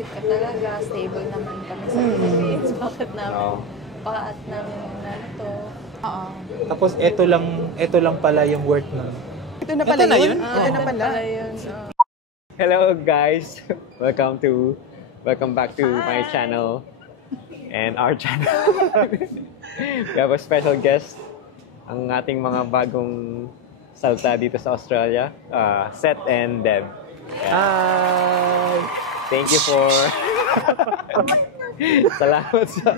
naisip ka talaga, stable naman kami sa Philippines. Bakit namin, paat namin na ito? Oo. Tapos ito lang pala yung worth nun. Ito na pala yun? Ito na pala yun. Hello guys! Welcome back to my channel and our channel. We have a special guest, ang ating mga bagong salta dito sa Australia, Seth and Deb. Hi! Thank you for... Salamat sa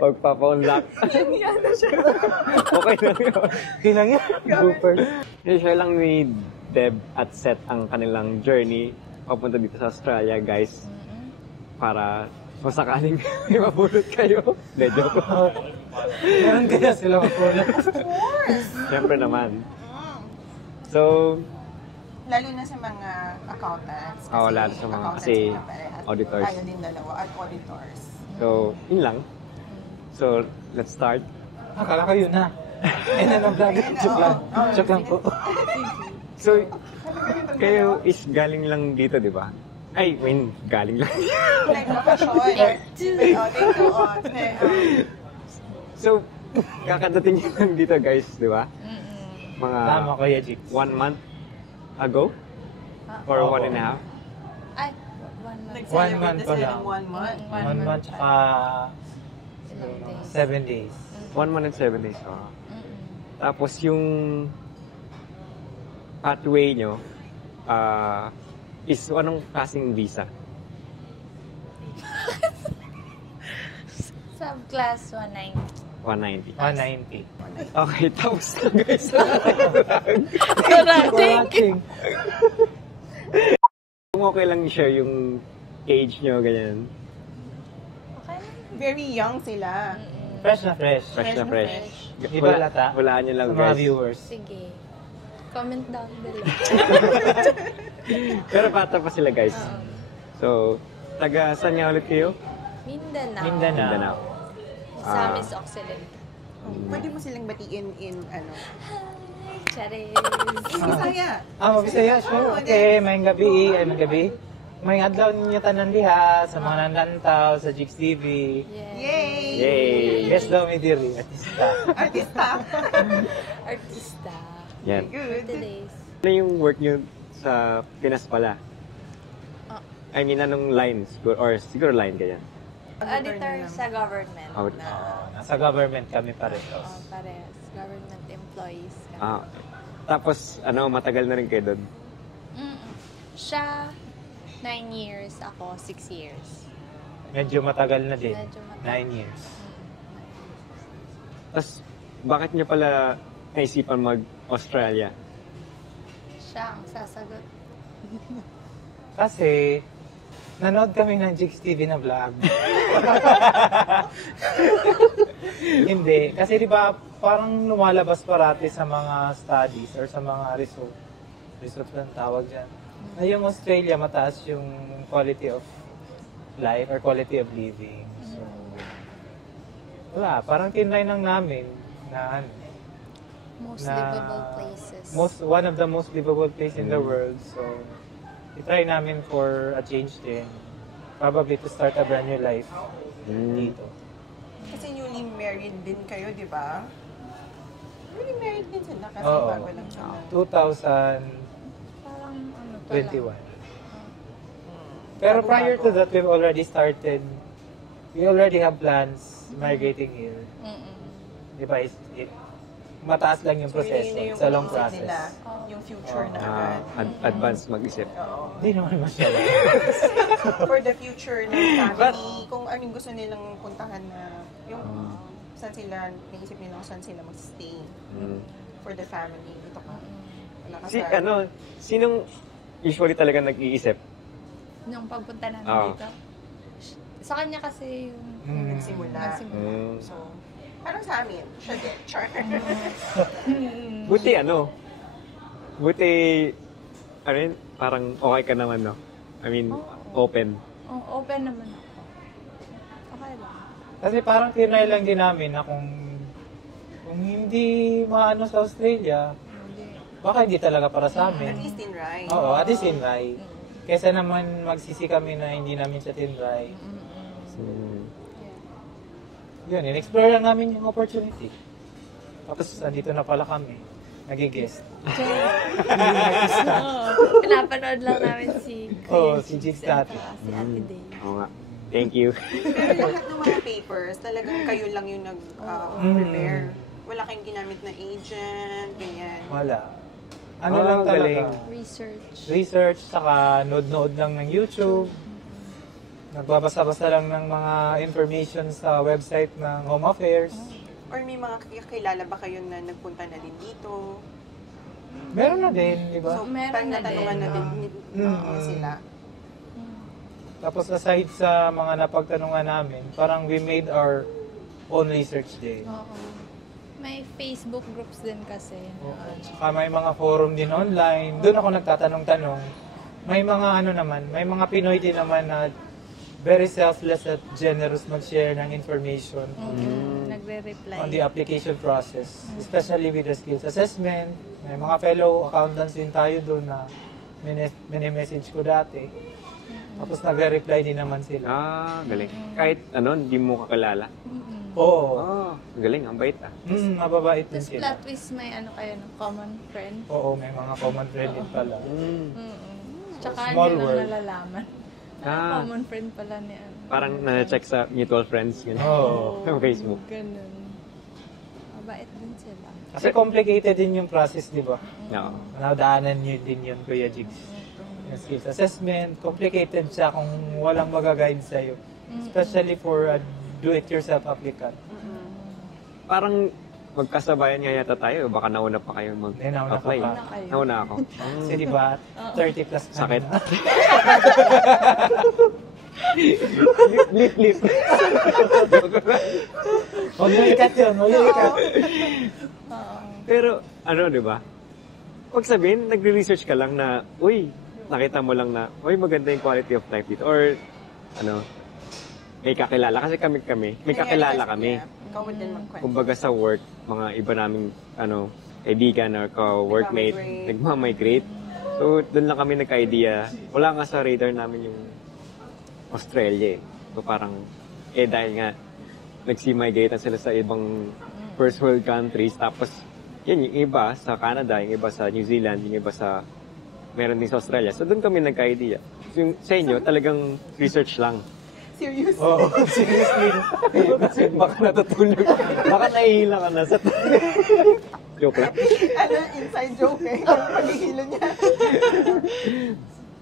pagpapa-unlock. Okay lang yun. Okay lang yan. Bloopers. I-share lang ni Deb at Seth ang kanilang journey papunta dito sa Australia, guys. Para kung sakaling may mapulot kayo. Medyo ko. Meron kaya sila mapulot. Of course! Siyempre naman. So, Lalo na sa mga accountants. Oo, lalo sa mga- accountants kasi sila parehas. auditors. Tayo din dalawa at auditors. so, yun lang. So, let's start. Akala ko yun na. Ayun na vlog. Joke lang. Joke lang po. So, kayo is galing lang dito, di ba? Ay, I mean, galing lang. Like bakasyon. So, kakadating nyo lang dito, guys, di ba? Mga Tama Kuya Jigs. 1 month ago? Or Oo. 1 and a half? Ay, 1 month. One month pa lang. 1 month. 1 month tsaka Ilang days. 7 days. 1 month and 7 days. Tapos yung pathway nyo is anong klaseng visa? Subclass 190. 190. 190. Okay, tapos na guys. Parating. Kung okay lang i-share yung age nyo, ganyan. Okay lang. Very young sila. Fresh na fresh. Fresh na fresh. Di ba lata? Walaan nyo lang Sa mga guys. viewers. Sige. Comment down below. Pero bata pa sila guys. So, taga saan nga ulit kayo? Mindanao. Mindanao. Samis Occident. Pwede mo silang batiin in ano? Hi, Charis. Bisaya. Mabisaya, sure. Okay, may gabi. May adlaw ninyo tanan diha sa mga nanantaw sa Jigs TV. Yay! Yay! Best daw may diri, artista. Artista. Artista. Yan. Good. Today's. Ano yung work nyo sa Pinas pala? Ah. I mean, anong line? Siguro line ganyan. Auditor sa government. Nasa government kami pareho. Parehas. Government employees. Tapos, matagal na rin kayo doon? Siya, 9 years. Ako, 6 years. Medyo matagal na din. Medyo matagal. 9 years. Tapos, bakit nyo pala naisipan mag-Australia? Siya ang sasagot. Kasi, nanood kami ng Jigs TV na vlog. Hindi. Kasi di ba parang lumalabas parati sa mga studies or sa mga results ng tawag dyan. Na yung Australia, mataas yung quality of life or quality of living. So, wala. Parang tinry lang namin na Most Na- livable places. one of the most livable place in the world. So, itry namin for a change din. Probably to start a brand new life dito. Kasi newly married din kayo, di ba? Newly married din sila kasi Oo. bago lang sila. 2021. Parang ano pa lang. Pero prior to that, we already have plans migrating here. Di ba? Mataas lang yung So, yun proseso. yung It's a long iniisip process. nila, yung future na agad. Advance mag-isip. Oo. Hindi naman masyado. For the future ng family, kung anong gusto nilang puntahan na, yung saan sila, naisip nila kung saan sila mag-stay for the family. Dito ka. Wala ka sa... Sinong usually talaga nag-iisip? Nung pagpunta namin Oo. dito. Sa kanya kasi yung Nagsimula. So, parang sa amin, siya din. Char. Buti parang okay ka naman, no? I mean, open. open naman ako. Okay lang. Kasi parang tinry lang din namin na kung hindi maano sa Australia, baka hindi talaga para sa amin. At least in right. Oo, at least in Rai. Kesa naman magsisi kami na hindi namin siya tinry. Yun, in-explore lang namin yung opportunity. Tapos, andito na pala kami. Nag-guest. Pinapanood lang namin si Oo, si Jigs dati. Si Ate Day. Oo nga. Thank you. Pero lahat ng mga papers, talagang kayo lang yung nag-prepare. Wala kayong ginamit na agent, ganyan. Wala. Ano lang galing. talaga? Research. Saka nood-nood lang ng YouTube. Nagbabasa-basa lang ng mga information sa website ng Home Affairs. Or may mga kilala ba kayo na nagpunta na din dito? Meron na din, di ba? So, Meron parang na natanungan din, na din sila. Tapos aside sa mga napagtanungan namin, parang we made our own research din. Oo. May Facebook groups din kasi. Saka may mga forum din online. Doon ako nagtatanong-tanong. May mga ano naman, may mga Pinoy din naman na very selfless at generous mag-share ng information Nagre-reply. on the application process, especially with the skills assessment. May mga fellow accountants din tayo doon na mini-message ko dati. Tapos nagre-reply din naman sila. Galing. Kahit hindi mo kakilala. Oo. Galing, ang bait ah. Mababait din Tapos sila. plot twist may kayo ng common friend. Oo, may mga common friend din pala. Tsaka Small nyo world. lang nalalaman. Common friend pala ni Parang na-check sa mutual friends yun. Oo. Sa Facebook. Ganun. Mabait din sila. Kasi complicated din yung process, di ba? Oo. Nadaanan nyo din yun, Kuya Jigs. Yung skills assessment, complicated siya kung walang mag-guide sa'yo. Especially for a do-it-yourself applicant. Parang magkasabayan nga yata tayo. Baka nauna pa kayo Hindi, nauna ka mag-apply. pa. Nauna kayo. Nauna ako. Kasi di ba, 30 plus ka Sakit. na. Lip. Huwag mo ikat yun, huwag mo ikat. Pero, di ba? Pag sabihin, nagre-research ka lang na, uy, nakita mo lang na, uy, maganda yung quality of life dito. Or, may kakilala. Kasi kami, may kakilala kami. Ikaw din magkwento. Kumbaga sa work, mga iba naming, kaibigan or ka-workmate, nagmamigrate. So, doon lang kami nagka-idea. Wala nga sa radar namin yung Australia eh. So, parang, dahil nga, nagsi-migrate na sila sa ibang first world countries. Tapos, yun, yung iba sa Canada, yung iba sa New Zealand, yung iba sa, meron din sa Australia. So, doon kami nagka-idea. So, yung, sa inyo, talagang research lang. Serious? Oo, seriously. Kasi baka natutulog. Baka nahihila ka na sa... Joke lang. Inside joke eh. Paghihilo niya.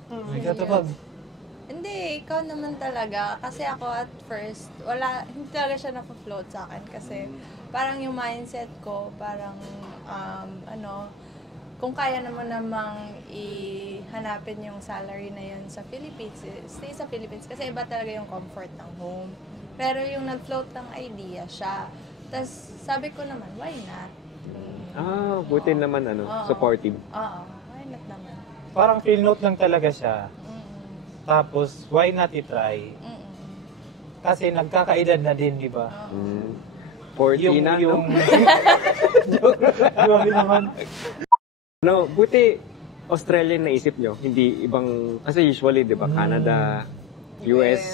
May katapag. Hindi, ikaw naman talaga. Kasi ako at first, hindi talaga siya na-float sa akin. Kasi parang yung mindset ko, parang, kung kaya naman namang ihanapin yung salary na yun sa Philippines, stay sa Philippines. Kasi iba talaga yung comfort ng home. Pero yung nag-float ng idea siya. Tapos sabi ko naman, why not? Buti naman, supportive. Oo, why not naman? Parang feel note lang talaga siya. Tapos, why not i-try? Kasi nagkakaedad na din, di ba? 40 na, no? Grabe naman. Buti Australian naisip nyo, hindi ibang, kasi usually, di ba, Canada, US.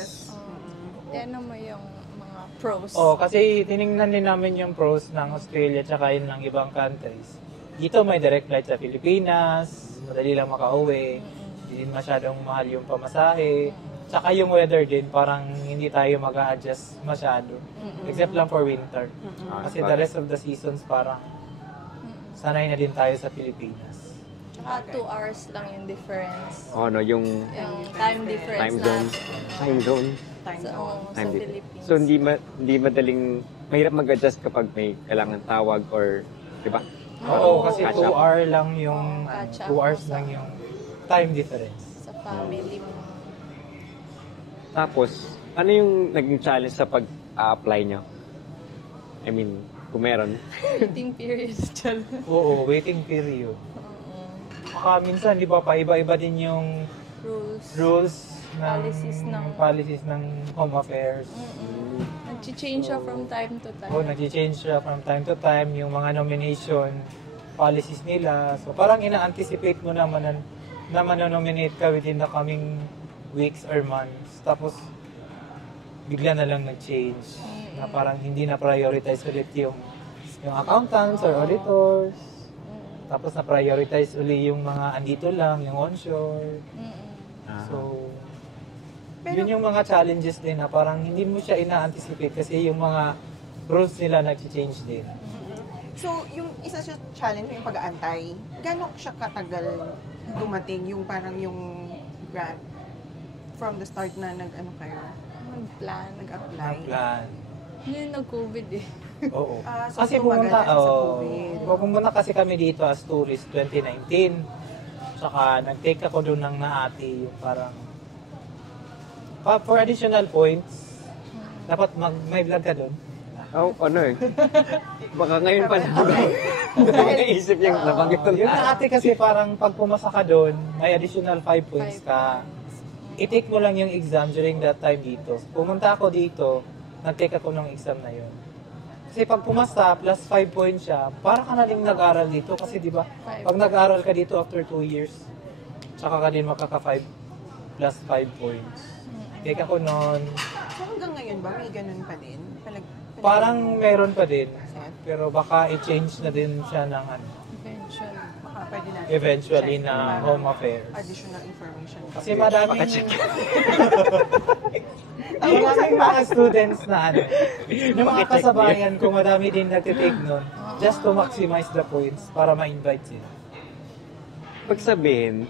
Yan mo yung mga pros. Kasi tiningnan din namin yung pros ng Australia tsaka yun ng ibang countries. Dito may direct flight sa Pilipinas, madali lang makauwi, hindi din masyadong mahal yung pamasahe. Tsaka yung weather din, parang hindi tayo mag-a-adjust masyado. Except lang for winter. Kasi the rest of the seasons parang sanay na din tayo sa Pilipinas. Tsaka 2 hours lang yung difference. Yung Yung time difference time zone. Time zone. sa Philippines. So, hindi madaling, mahirap mag-adjust kapag may kailangan tawag or, di ba? Oo, kasi Catch 2 up. hours lang yung, Catch up 2 hours mo lang yung time difference. Sa family mo. Tapos, ano yung naging challenge sa pag-apply nyo? I mean, kung meron. Waiting period dyan. Oo, waiting period. Baka minsan, di ba, paiba-iba din yung rules policies ng Home Affairs. Nag-change siya from time to time. Nag-change siya from time to time yung mga nomination policies nila. So parang ina-anticipate mo naman na manonominate ka within the coming weeks or months. Tapos, bigla na lang nag-change. Na parang hindi na prioritize ulit yung accountants or auditors. Tapos na-prioritize uli yung mga andito lang, yung onshore. So, yun yung mga challenges din na parang hindi mo siya ina-anticipate kasi yung mga rules nila nag-change din. So, yung isa sa challenge yung pag-aantay, gano'n siya katagal dumating yung parang yung grant from the start na nag-ano kayo, Mag-plan. nag-apply? Plan. Yun nag-COVID eh. Oo. So Kasi tumagal pumunta, dahil sa COVID. pumunta kasi kami dito as tourist 2019. Tsaka nag-take ako doon ng naati yung parang for additional points, dapat may vlog ka doon. Oh, ano eh. Baka ngayon pa lang. Naisip yung nabanggit Yung na. naati kasi parang pag pumasa ka doon, may additional 5 points ka. I-take mo lang yung exam during that time dito. Pumunta ako dito, nag-take ako ng exam na yun. Kasi pag pumasa, plus 5 points siya, para ka na rin nag-aral dito. Kasi di ba, pag nag-aral ka dito after 2 years, tsaka ka din makaka 5 plus 5 points. Take ako noon. So hanggang ngayon ba, may ganun pa din? Parang meron pa din. Set? Pero baka i-change na din siya ng ano, Eventually. Baka pwede natin eventually check na para home affairs. additional information. Kasi madaming maraming mga students na ano, yung mga kasabayan ko, madami din nagtitake nun just to maximize the points para ma-invite sila. Pag sabihin,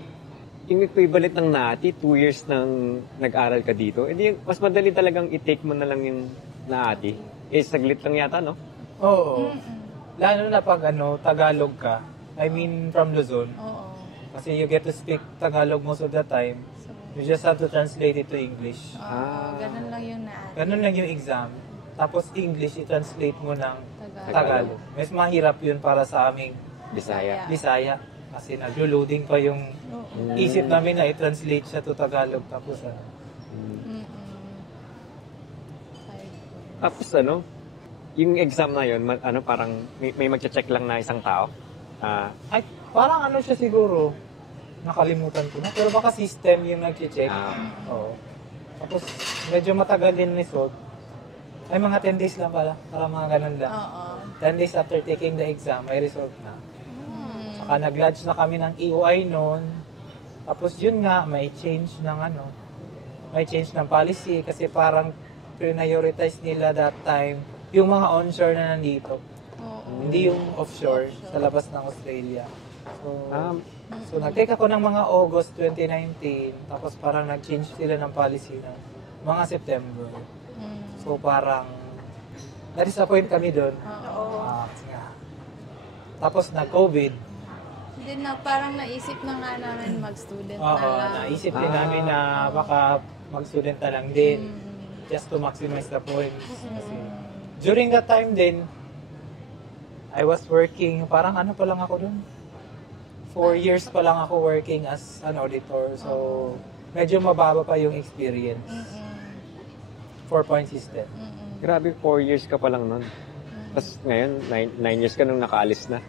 yung equivalent ng NATI, 2 years nang nag-aral ka dito, edi mas madali talagang i-take mo na lang yung NATI. Saglit lang yata, no? Oo. Lalo na pag ano, Tagalog ka. I mean, from Luzon. Oo. Kasi you get to speak Tagalog most of the time. You just have to translate it to English. Ganun lang yung naan. Ganun lang yung exam. Tapos English, i-translate mo ng Tagalog. Tagalog. Mas mahirap yun para sa aming Bisaya. Bisaya. Kasi naglo-loading pa yung isip namin na i-translate siya to Tagalog. Tapos ano. Tapos ano, yung exam na yun, parang may magche-check lang na isang tao. Ay, parang ano siya siguro. Nakalimutan ko na. Pero baka system yung nag-check. Oo. Tapos medyo matagal din result. Ay, mga 10 days lang pala. Para mga ganun lang. Oo. 10 days after taking the exam, may result na. Saka nag-lodge na kami ng EOI noon. Tapos yun nga, may change ng ano. May change ng policy kasi parang prioritize nila that time yung mga onshore na nandito. Hindi yung offshore sa labas ng Australia. So nag-take ako ng mga August 2019, tapos parang nag-change sila ng policy na mga September. So parang na-disappoint kami doon. Tapos nag-COVID. Hindi na, parang naisip na nga namin mag-student na Oo, lang. naisip din namin na baka mag-student na lang din just to maximize the points. Kasi during that time din, I was working, parang ano pa lang ako doon. 4 years pa lang ako working as an auditor. So, medyo mababa pa yung experience. 4-point system. Grabe, 4 years ka pa lang nun. Tapos ngayon, 9 years ka nung nakaalis na.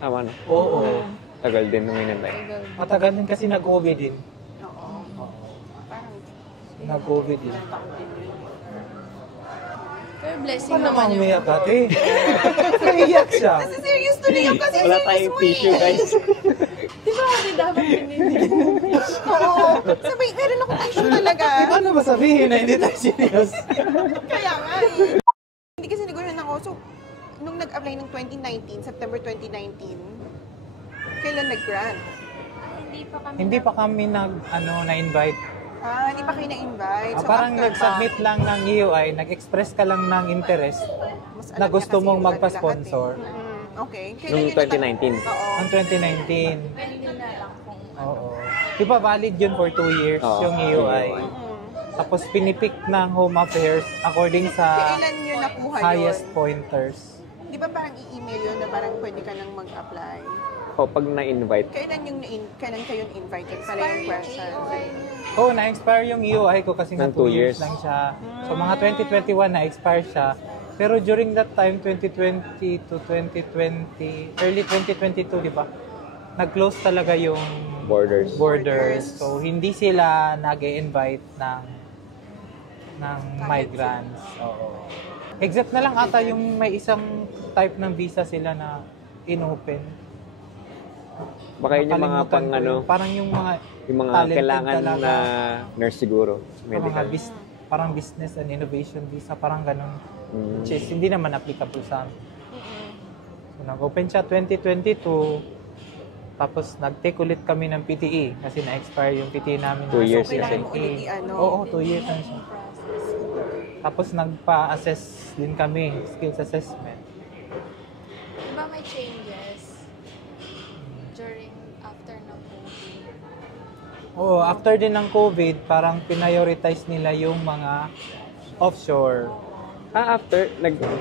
Tama na. Oo. Tagal din nung inantay. Matagal din kasi nag-COVID din. Oo. Parang Nag-COVID din. ilang taon din yun. Pero blessing Paano naman naman yung... umiyak ate? Naiyak siya. Kasi serious to niya kasi Wala serious tayong mo tissue, guys. Di ba kasi dapat pinili? Oo. Sabi, meron akong tissue talaga. Paano ba sabihin na hindi tayo serious? Kaya nga eh. Hindi kasi negosyo ako. So, nung nag-apply ng 2019, September 2019, kailan nag-grant? Hindi pa kami na-invite. Hindi pa kayo na-invite. So, Parang after nag-submit lang ng EOI, nag-express ka lang ng interest mas na alam gusto niya kasi mong yung magpa-sponsor. lahat eh. Okay. Nung yun 2019. Oo. Ang 2019. Pwede na lang kung Oo. Di ba valid yun for 2 years Oo, yung EOI? Tapos pinipick ng Home Affairs according sa Kailan nyo nakuha highest yun? pointers. Di ba parang i-email yun na parang pwede ka nang mag-apply? O pag na-invite, Kailan kayo invited pala yung question? Oo, na-expire yung EOI ko kasi nga Ng 2 2 years years. lang siya. So mga 2021 na-expire siya. Pero during that time, 2020 to 2020, early 2022, di ba? Nag-close talaga yung Borders. borders. So, hindi sila nag-invite ng migrants. Oo. Except na lang ata yung may isang type ng visa sila na inopen. Baka yun yung mga Nakalimutan pang ko ano, yun. Parang yung mga talented kailangan talaga. na nurse siguro. Mga Medical. parang business and innovation visa, parang ganun. Mm. Which is hindi naman applicable sa amin. So, nag-open siya 2022. Tapos, nag-take ulit kami ng PTE kasi na-expire yung PTE namin. 2 years So, kailangan kasi. mo ulit i-ano. Oo, 2 years na siya. Tapos, nagpa-assess din kami, skills assessment. Diba may changes during, after ng COVID? Oo, after din ng COVID, parang prioritize nila yung mga offshore. After,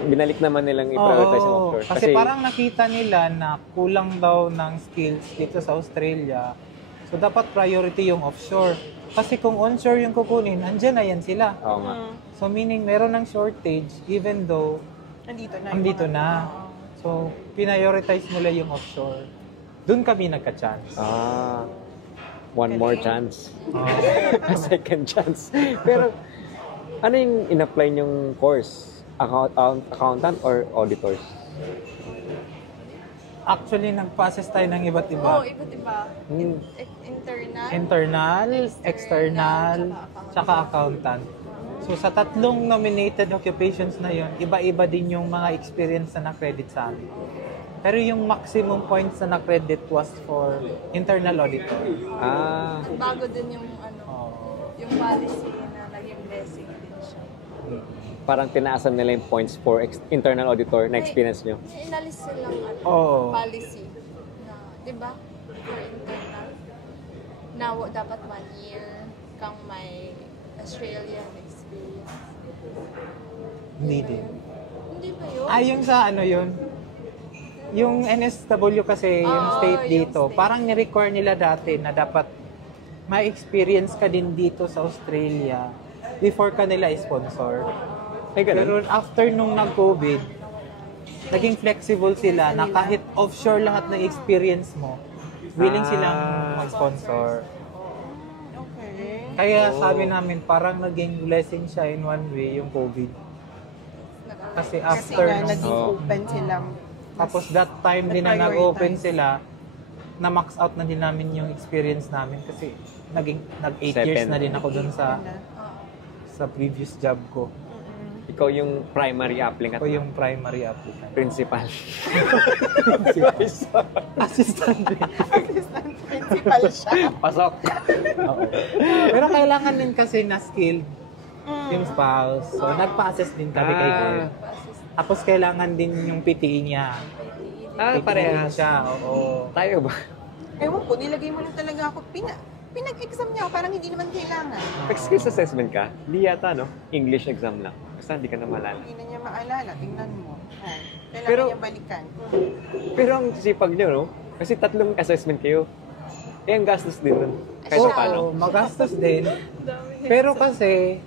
binalik naman nilang i-prioritize yung Oo, offshore. kasi parang nakita nila na kulang daw ng skills dito sa Australia. So, dapat priority yung offshore. Kasi kung onshore yung kukunin, andyan na yan sila. Oo nga. So, meaning meron ng shortage even though andito na. So, prioritize nila yung offshore. Doon kami nagka-chance. One more chance. Oo. A second chance. Pero, ano yung in-apply yung course? Accountant or auditors? Actually, nag-process tayo ng iba't iba. Oo, iba't iba. Hmm. Internal. Internal, external, tsaka tsaka accountant. So, sa tatlong nominated occupations na yon, iba-iba din yung mga experience na na-credit sa amin. Pero yung maximum points na na-credit was for internal auditor. Nagbago din yung yung policy na naging blessing din siya. Parang tinaasan nila yung points for internal auditor na experience nyo. Inalis silang policy na, di ba? For internal. Na dapat 1 year kang may Australian experience. Hindi din. Hindi ba yun? Yung sa ano yun? Yung NSW kasi, yung state yung dito, state. parang ni-require nila dati na dapat may experience ka din dito sa Australia before ka nila i-sponsor. Ay, ganun. Pero after nung nag-COVID, naging flexible sila na kahit offshore lahat ng experience mo, willing silang mag-sponsor. Okay. Kaya sabi namin, parang naging blessing siya in one way, yung COVID. Kasi Kasi after nga, nung... naging open sila. Tapos that time din na na-prioritize. nag-open sila, na-max out na din namin yung experience namin kasi nag-8 years na din ako dun sa previous job ko. Ikaw yung primary applicant. Ako yung primary applicant. Principal. Assistant din. Assistant principal siya. Pasok. Oo. Pero kailangan din kasi na skilled yung spouse. So, nagpa-assess din kami kay Gord. Tapos kailangan din yung PTE niya. PTE Parehas. siya. Oo. Tayo ba? Ewan ko, nilagay mo lang talaga ako. Pinag-exam niya ako, parang hindi naman kailangan. Skills assessment ka? Hindi yata, no? English exam lang. Basta hindi ka na malala. Hindi na niya maalala, tingnan mo. Kailangan Pero- niya balikan. Pero ang sipag nyo, no? Kasi 3 assessment kayo. Ang gastos din nun. Kahit Oo, paano. magastos din. Pero kasi,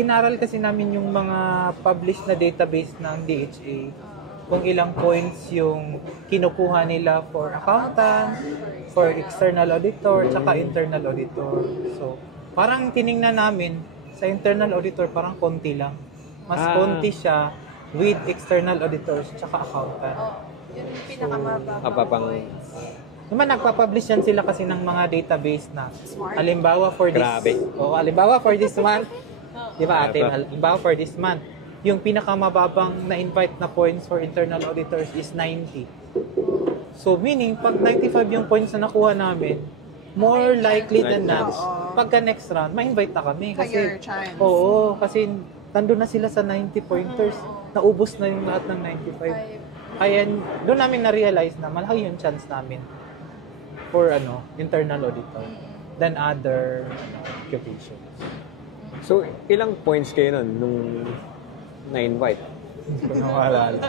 inaral kasi namin yung mga published na database ng DHA. Kung ilang points yung kinukuha nila for accountant, for external auditor, tsaka internal auditor. So, parang tiningnan namin, sa internal auditor, parang konti lang. Mas konti siya with external auditors, tsaka accountant. Yun yung pinakamababa. Kapapang Naman, nagpa-publish yan sila kasi ng mga database na halimbawa for this Grabe. halimbawa for this month, di ba ate, halimbawa for this month, yung pinakamababang na-invite na points for internal auditors is 90. So, meaning, pag 95 yung points na nakuha namin, more likely than not, pagka next round, ma-invite na kami. Higher Kasi, chance. oo, kasi nandun na sila sa 90 pointers. Naubos na yung lahat ng 95. Kaya, doon namin na-realize na malaki yung chance namin for internal auditor than other occupations. So, ilang points kayo nun nung na-invite? Hindi ko na maalala.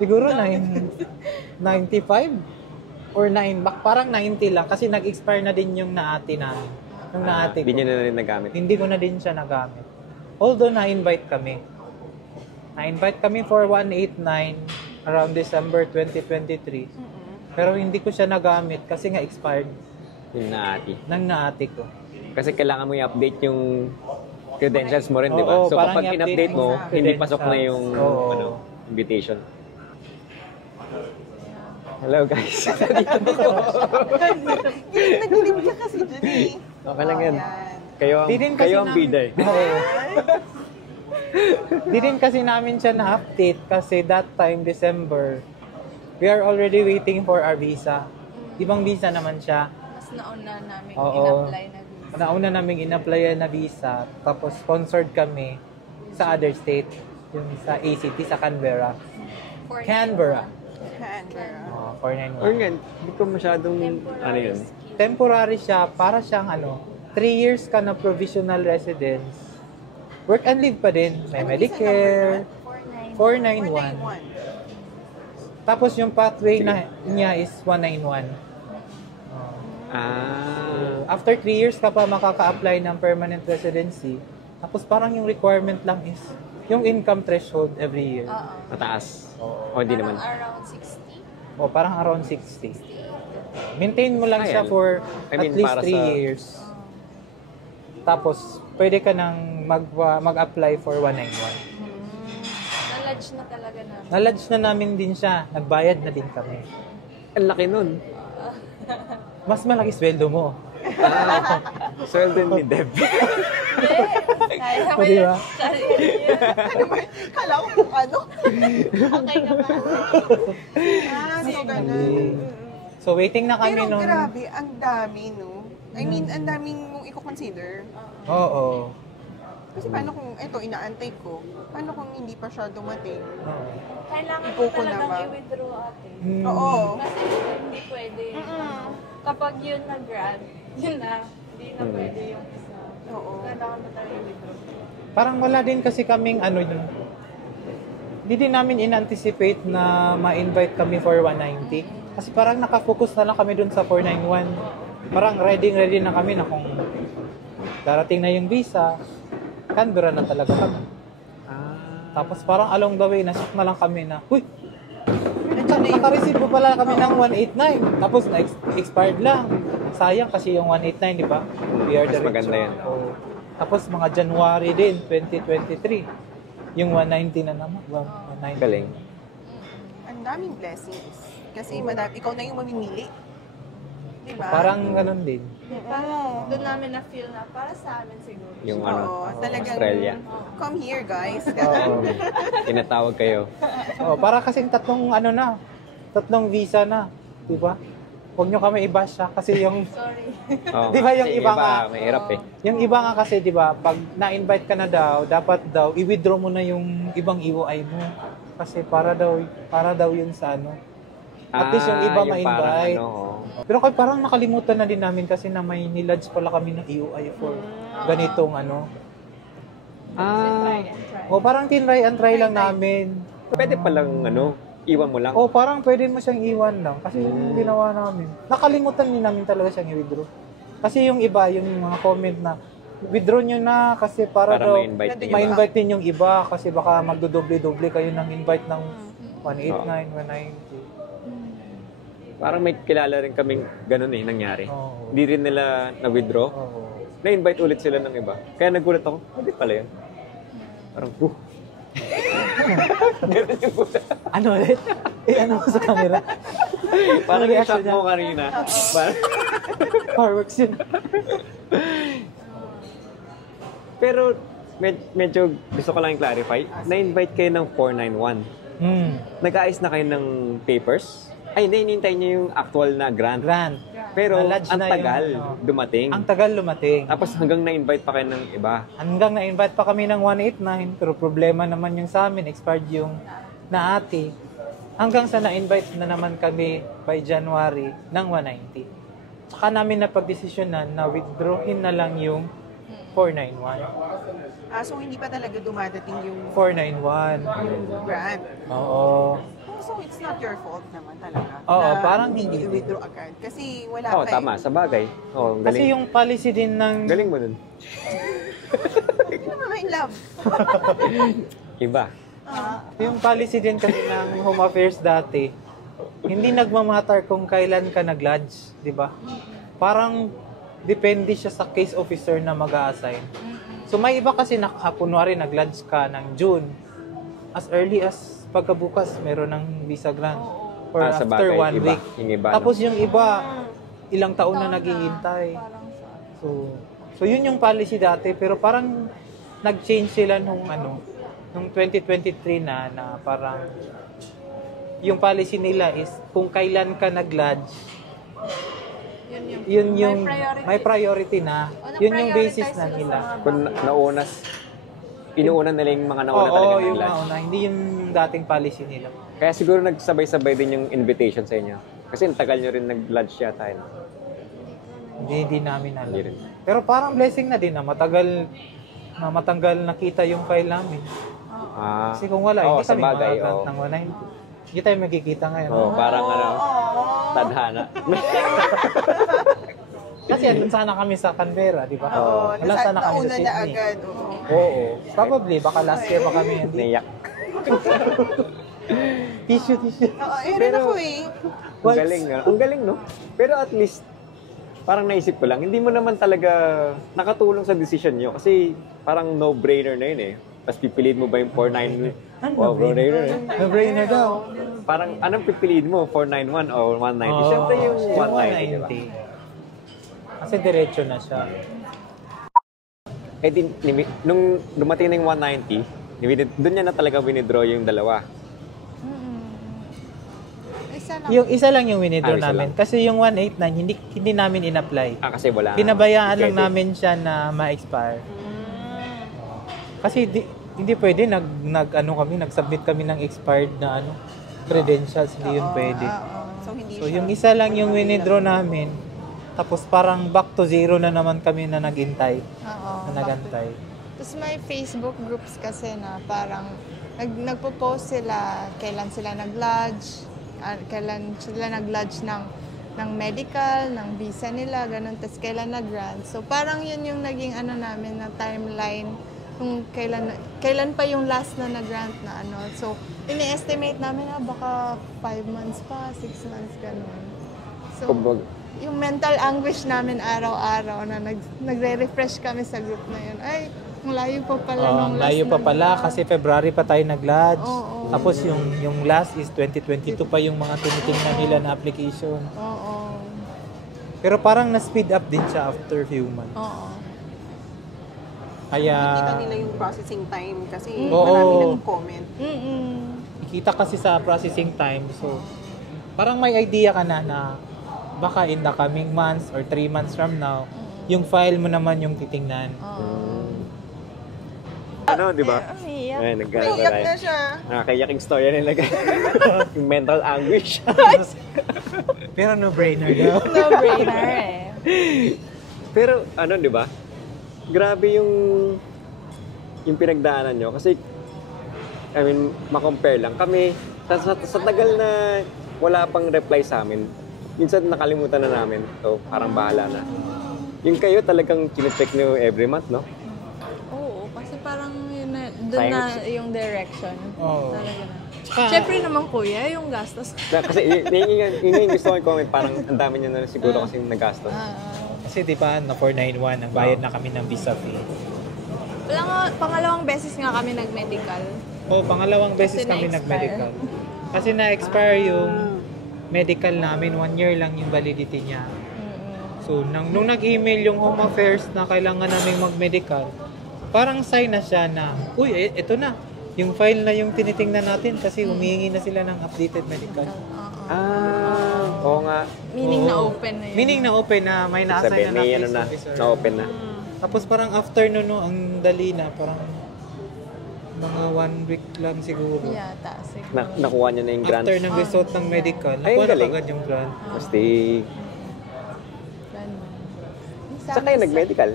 Siguro 95 or 9. Parang 90 lang kasi nag-expire na din yung naati namin. Yung naati ko. Hindi nyo na rin nagamit. Hindi ko na din siya nagamit. Although na-invite kami. Na-invite kami for 189 around December 2023. Pero hindi ko siya nagamit kasi nga expired. Yung naati. ng naati ko. Kasi kailangan mo i-update yung credentials mo rin, di ba? Oo, So parang kapag i-update in-update mo, yung hindi pasok na credentials. yung Oo. invitation. Hello guys. Nagilig ka kasi dyan eh. Okay lang yan. Ayan. Di din kasi Kayo ang namin- bida eh. Oo. Di din kasi namin siya na-update kasi that time, December, we are already waiting for our visa. Ibang visa naman siya. Mas nauna namin Oo. in-apply na visa. Nauna namin in-applyan na visa, tapos sponsored kami sa other state, yung sa ACT, sa Canberra. Canberra. Canberra. Oh, Or 491. nga, hindi ko masyadong, ano yun. Temporary siya, para siyang 3 years ka na provisional residence. Work and live pa din. May Ano Medicare, 491. 491. Tapos yung pathway niya is 191. Oh. After 3 years ka pa makaka-apply ng permanent residency. Tapos parang yung requirement lang is yung income threshold every year. Oo. Mataas. O hindi naman. Around 60. O parang around 60. Maintain mo lang siya Ayan. for I at mean, least para 3 sa- years. Tapos pwede ka nang mag-apply for 191. Na-lodge na talaga namin. Na-lodge na namin din siya. Nagbayad na din kami. Ang laki nun. Mas malaki sweldo mo. Sweldo ni Deb. Kaya ko O, di ba? yun. Kaya yun. Kala ko kung ano. Okay naman. So ganun. So waiting na kami Pero nun. grabe, ang dami, no? I mean, ang daming mong i-consider. Oo. Kasi paano kung, eto, inaantay ko, paano kung hindi pa siya dumating? Oo. Kailangan mo Ipuko na talagang ba? i-withdraw ate. Mm. Oo. Kasi hindi pwede. Kapag yun na-grant, yun na. Hindi na pwede yung isa. Oo. Kailangan mo talaga i-withdraw. Parang wala din kasi kaming yun. Hindi din namin in-anticipate na ma-invite kami for 190. Kasi parang nakafocus na lang kami dun sa 491. Parang ready na kami na kung darating na yung visa, Canberra na talaga kami. Tapos parang along the way, nasyak na lang kami na, uy, naka-receive po pala kami ng 189. Tapos na-expired lang. Sayang kasi yung 189, di ba? We are the Mas maganda rich. yan. Oo. Tapos mga January din, 2023. Yung 190 na naman. 190. Galing. Ang daming blessings. Kasi madami, ikaw na yung mamimili. Diba? Parang ganun din. Oo. Doon namin na-feel na para sa amin siguro. Yung Oo, talagang, Australia. come here guys. Oo. Tinatawag kayo. Oo, para kasing tatlong visa na. Di ba? Huwag nyo kami i-bash ha, kasi yung Sorry. Oh, Di ba yung kasi iba nga? mahirap eh. yung iba nga kasi, di ba, pag na-invite ka na daw, dapat daw i-withdraw mo na yung ibang EOI mo. Kasi para daw yun sa At least yung iba yung ma-invite. parang oh. Pero parang nakalimutan na din namin kasi na may nilodge pala kami ng EOI for ganitong Try and try. O parang tinry and try lang namin. Pwede palang iwan mo lang. O parang pwede mo siyang iwan lang kasi yung ginawa namin. Nakalimutan din namin talaga siyang i-withdraw. Kasi yung iba, yung mga comment na withdraw nyo na kasi para daw ma-invite din. ma-invite din yung iba kasi baka magdodoble-doble kayo ng invite ng 189, 190. Parang may kilala rin kaming ganun nangyari. Oo. Hindi rin nila na-withdraw. Oo. Na-invite ulit sila ng iba. Kaya nagulat ako, hindi pala yun. Parang, Ganun yung puta. Ano ulit? Ano mo sa camera? Parang yung reaction shot mo kanina. Parang, Fireworks yun. pero, medyo gusto ko lang i-clarify. Na-invite kayo ng 491. Nag-aayos na kayo ng papers? Ay, hindi, hinihintay niyo yung actual na grant. Grant. Pero, Na-lodge ang na yung tagal dumating. Ang tagal lumating. Tapos hanggang na-invite pa kayo ng iba. Hanggang na-invite pa kami ng 189, pero problema naman yung sa amin, expired yung naati. Hanggang sa na-invite na naman kami by January ng 190. Saka namin napag-desisyonan na withdrawin na lang yung 491. So hindi pa talaga dumadating yung 491. grant. Oo. So it's not your fault naman talaga. Oo, na parang hindi hindi. i-withdraw agad. Kasi wala Oo, kayo. tama. Sa bagay. Oo, galing. Kasi yung policy din ng... Galing mo nun. Hindi naman in love. Iba. Yung policy din kasi ng Home Affairs dati, hindi nagmamatter kung kailan ka nag-lodge, di ba? parang depende siya sa case officer na mag-a-assign. So may iba kasi kunwari nag-lodge ka ng June, as early as pagkabukas meron ng visa grant. Or Sa after bagay, 1 iba. week. Yung iba, Tapos no? yung iba, ilang taon na Taon naghihintay. Parang sa... So yun yung policy dati, pero parang nag-change sila nung 2023 na parang yung policy nila is kung kailan ka nag-lodge, yun yung may priority na. Yun yung basis na nila. Kung inuuna nila yung mga nauna Oo, talaga yung ng lodge. nauna, hindi yung dating policy nila. Kaya siguro nagsabay-sabay din yung invitation sa inyo. Kasi ang tagal nyo rin nag-lodge yata. Hindi namin alam. Hindi rin. Pero parang blessing na din na matanggal nakita yung file namin. Ah, Kasi kung wala, oo, hindi sa kami bagay, mag-grant oo. ng 190. Hindi tayo magkikita ngayon. Oo, parang tadhana. Kasi andun sana kami sa Canberra, di ba? Oo, Wala sana kami nauna sa na Sydney. agad. Oo. Probably, baka last year pa kami hindi. Naiyak. Tissue. Oo, rin ako eh. Ang galing, ang galing, no? Pero at least, parang naisip ko lang, hindi mo naman talaga nakatulong sa decision nyo. Kasi parang no-brainer na yun eh. Tapos pipiliin mo ba yung 491? Wow, no-brainer eh. No-brainer daw. Parang anong pipiliin mo? 491 o 190? Siyempre yung 190, di ba? Kasi diretso na siya. Eh, nung dumating na yung 190, doon niya na talaga winidraw yung dalawa. Isa lang. Yung isa lang yung winidraw Isa namin. lang. Kasi yung 189, hindi namin in-apply. Kasi wala. Pinabayaan lang pwede. namin siya na ma-expire. Kasi hindi pwede, nag-submit kami ng expired na credentials, hindi yun pwede. So, hindi So siya. yung isa lang yung winidraw namin, tapos parang back to zero na naman kami na naghintay, Oo. na nagantay. Tapos may Facebook groups kasi na parang nagpo-post sila kailan sila nag-lodge, kailan sila nag-lodge ng medical, ng visa nila, ganun. Tapos kailan nag-grant. So parang yun yung naging namin na timeline kung kailan pa yung last na nag-grant na So ini-estimate namin na baka 5 months pa, 6 months, ganun. So yung mental anguish namin araw-araw na nagre-refresh kami sa group na yun. Ay, ang layo pa pala nung last Layo pa na pala nag-grant. kasi February pa tayo nag-lodge. Oo. Tapos yung last is 2022 pa yung mga tinitingnan nila na application. Oo. Pero parang na-speed up din siya after few months. Oo. Kaya Nakikita nila yung processing time kasi Oo. marami nag-comment. ikita kasi sa processing time. So parang may idea ka na baka in the coming months or 3 months from now, yung file mo naman yung titingnan. Ano, di ba? Iyak. Ay, Naiyak na siya. Nakakayaking story nila. Yung mental anguish. Pero no-brainer daw. No-brainer eh. Pero ano, di ba? Grabe yung pinagdaanan nyo. Kasi, I mean, makompare lang. Kami, sa tagal na wala pang reply sa amin, minsan nakalimutan na namin. So, parang bahala na. Yung kayo talagang kine-check nyo every month, no? Oo, kasi parang doon na yung direction. Oo. Talaga na. Siyempre naman kuya, yung gastos. Kasi yun yung gusto ko i-comment, parang ang dami nyo na siguro kasi nagastos. Kasi di ba, na 491, nagbayad na kami ng visa fee. Wala nga, pangalawang beses nga kami nag-medical. Pangalawang beses Kasi kami na-expire. nag-medical. Kasi na-expire yung medical namin, 1 year lang yung validity niya. So, nung nag-email yung Home Affairs na kailangan namin mag-medical, parang sign na siya na, uy, ito na. Yung file na yung tinitingnan natin kasi humihingi na sila ng updated medical. Oo nga. Meaning na open na yun. Meaning na open na may na-assign Sabi, na may case ano na, officer. na-open na. Tapos parang after nun, ang dali na, parang mga 1 week lang siguro. Yata, siguro. Nakuha nyo na yung grant. After ng result ng medical, Ay, nakuha na galing. agad yung grant. Basti, Ganun. saan kayo nag-medical?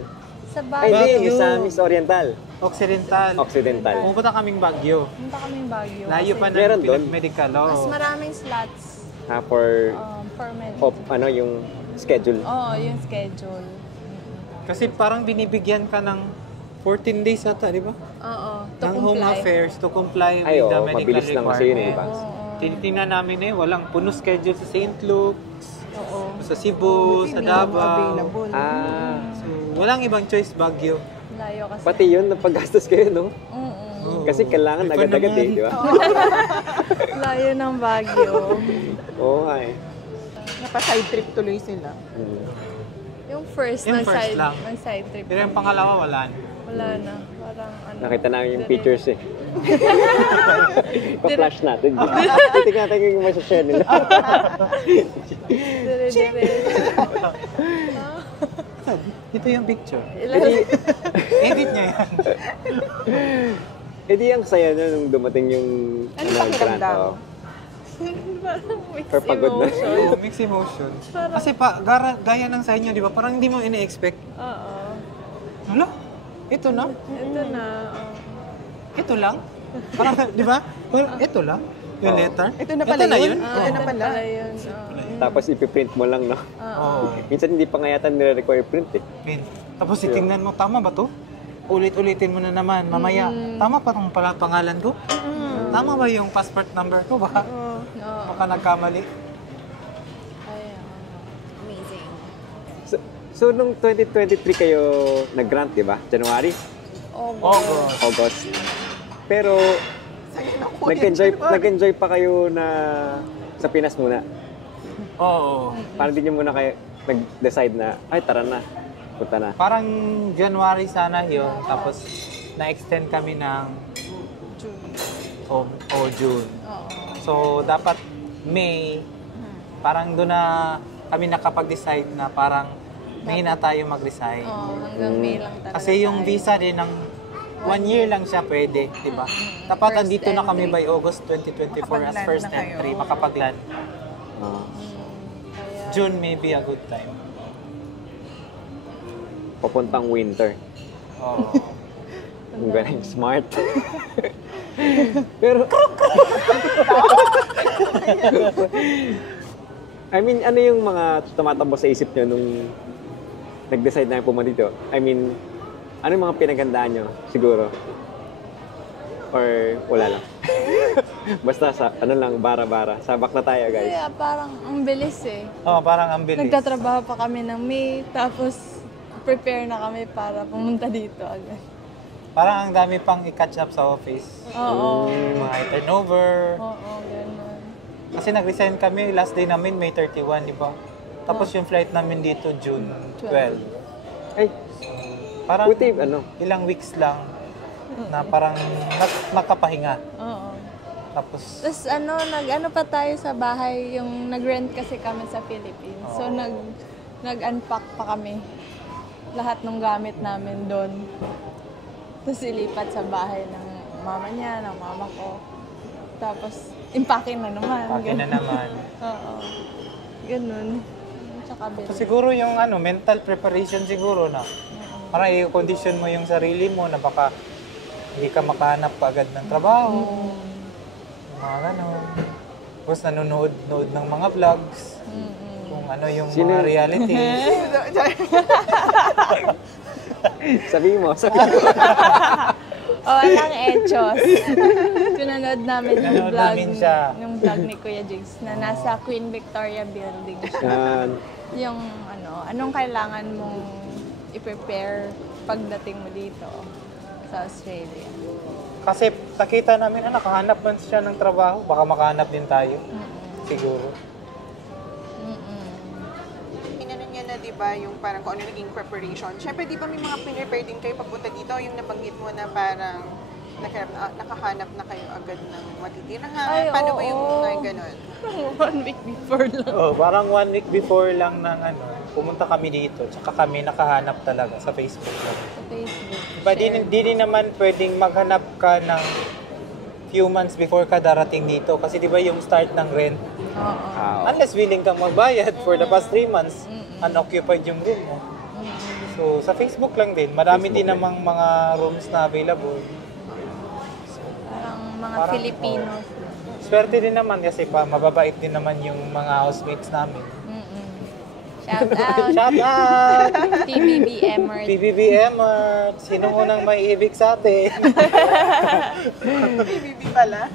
Sa Ay, Baguio. hindi, sa Miss Oriental. Occidental. Occidental. Pupunta kaming Baguio. Punta kaming Baguio. Layo kasi pa Meron ng doon? medical. Mas maraming slots for medical. Ano yung schedule. Oo, yung schedule. Kasi parang binibigyan ka ng 14 days ata, di ba? Oo, to Ng Home comply. Affairs to comply Ay, with the oo, medical mabilis lang kasi yun, requirement. di ba? Oo. Tinitingnan namin walang puno schedule sa St. Luke's. Oo. sa Cebu, sa Davao. Available. So, walang ibang choice, Baguio. Layo kasi. Pati yun, napaggastos kayo, no? Oo. Kasi kailangan Iba agad-agad naman. eh, di ba? Layo ng Baguio. Oo nga eh. Napa-side trip tuloy sila. Yung first, Yung ng first side, lang. ng side trip. Pero yung pangalawa, wala na. Wala na. Parang ano. Nakita namin yung dire- pictures eh. Pa-flash natin. Tingnan natin yung masashare nila. Dire-diretso. Ito yung picture. Ilan- Edit niya yan. Eh di ang saya na nung dumating yung Ano grant, pakiramdam? oh. Parang mixed Or pagod na. emotion. Oo, mixed emotion. Kasi gaya ng sa inyo, di ba? Parang hindi mo ina-expect. Oo. Hala, ito na? Ito na. Ito lang? Parang, di ba? Ito lang? Yung letter? Ito na pala yun? Ah, Ito na pala. yun. Tapos ipiprint mo lang, no? Oo. Minsan hindi pa nga yata nire-require print eh. Pin. Tapos itingnan mo, tama ba to? Ulit-ulitin mo na naman, mamaya. Tama pa tong pala pangalan ko? Tama ba yung passport number ko ba? Oo. Baka nagkamali. Ayun. Amazing. So nung 2023 kayo nag-grant, di ba? January? August. August. Pero Sa'yo na kuya. nag-enjoy pa kayo na sa Pinas muna. Oo. Parang di nyo muna kayo nag-decide na, ay tara na, punta na. Parang January sana yun. Tapos na-extend kami ng June. Oo. So, dapat May, parang doon na kami nakapag-decide na parang May na tayo mag-resign. Oo, hanggang May lang talaga. Kasi yung tayo. visa din ng 1 year lang siya pwede, di ba? Dapat First andito na kami entry. by August 2024 as Makapag-land first na kayo. entry, makapag-land. Kaya, June may be a good time. Papuntang winter. Oo. Ang galing smart. Pero, I mean, ano yung mga tumatakbo sa isip nyo nung nag-decide na pumunta dito? I mean, ano yung mga pinagandaan nyo, siguro? Or wala lang? Basta sa, ano lang, bara-bara. Sabak na tayo, guys. kaya parang ang bilis eh. Oo, parang ang bilis. Nagtatrabaho pa kami ng May, tapos prepare na kami para pumunta dito agad. Parang ang dami pang i-catch up sa office. Oo. Mga turnover. Oo, ganun. Kasi nag-resign kami, last day namin May 31, di ba? Tapos yung flight namin dito June 12. Ay, Parang puti, ano? ilang weeks lang na parang nakapahinga. Oo. Tapos, Tapos nag-ano pa tayo sa bahay, yung nag-rent kasi kami sa Philippines. So nag-unpack pa kami lahat ng gamit namin doon. Tapos ilipat sa bahay ng mama niya, ng mama ko. Tapos impake na naman. pake na ganun. naman. Oo. Ganun. Tsaka So, bilis. siguro yung mental preparation siguro na para i-condition mo yung sarili mo na baka hindi ka makahanap agad ng trabaho. Mga ganon. Tapos nanonood ng mga vlogs. Kung ano yung mga reality. Sabihin mo. O, walang echos. Pinanood namin yung Pinanood vlog, namin siya. yung vlog ni Kuya Jigs na nasa Queen Victoria Building siya. Yan. Yung anong kailangan mong i-prepare pagdating mo dito sa Australia. Kasi nakita namin na nakahanap man siya ng trabaho. Baka makahanap din tayo. Siguro. Inano niya na, di ba, yung parang kung ano naging preparation. Siyempre, di ba may mga pinrepare din kayo pagpunta dito? Yung nabanggit mo na parang nakahanap na kayo agad ng matitirahan. Ay, Paano oo. ba yung mga ganun? 1 week before lang. Oh, parang 1 week before lang ng pumunta kami dito. Tsaka kami nakahanap talaga sa Facebook. Sa Facebook. Diba, di din naman pwedeng maghanap ka ng few months before ka darating dito. Kasi di ba yung start ng rent, Oo. unless willing kang magbayad for the past 3 months, unoccupied yung room mo. So, sa Facebook lang din. Marami din namang mga rooms na available. Parang mga Parang, Filipinos. Swerte din naman kasi mababait din naman yung mga housemates namin. Shout out, Shout out! TBB Emert. PBB Emert! Sino unang may ibig sa atin? PBB pala?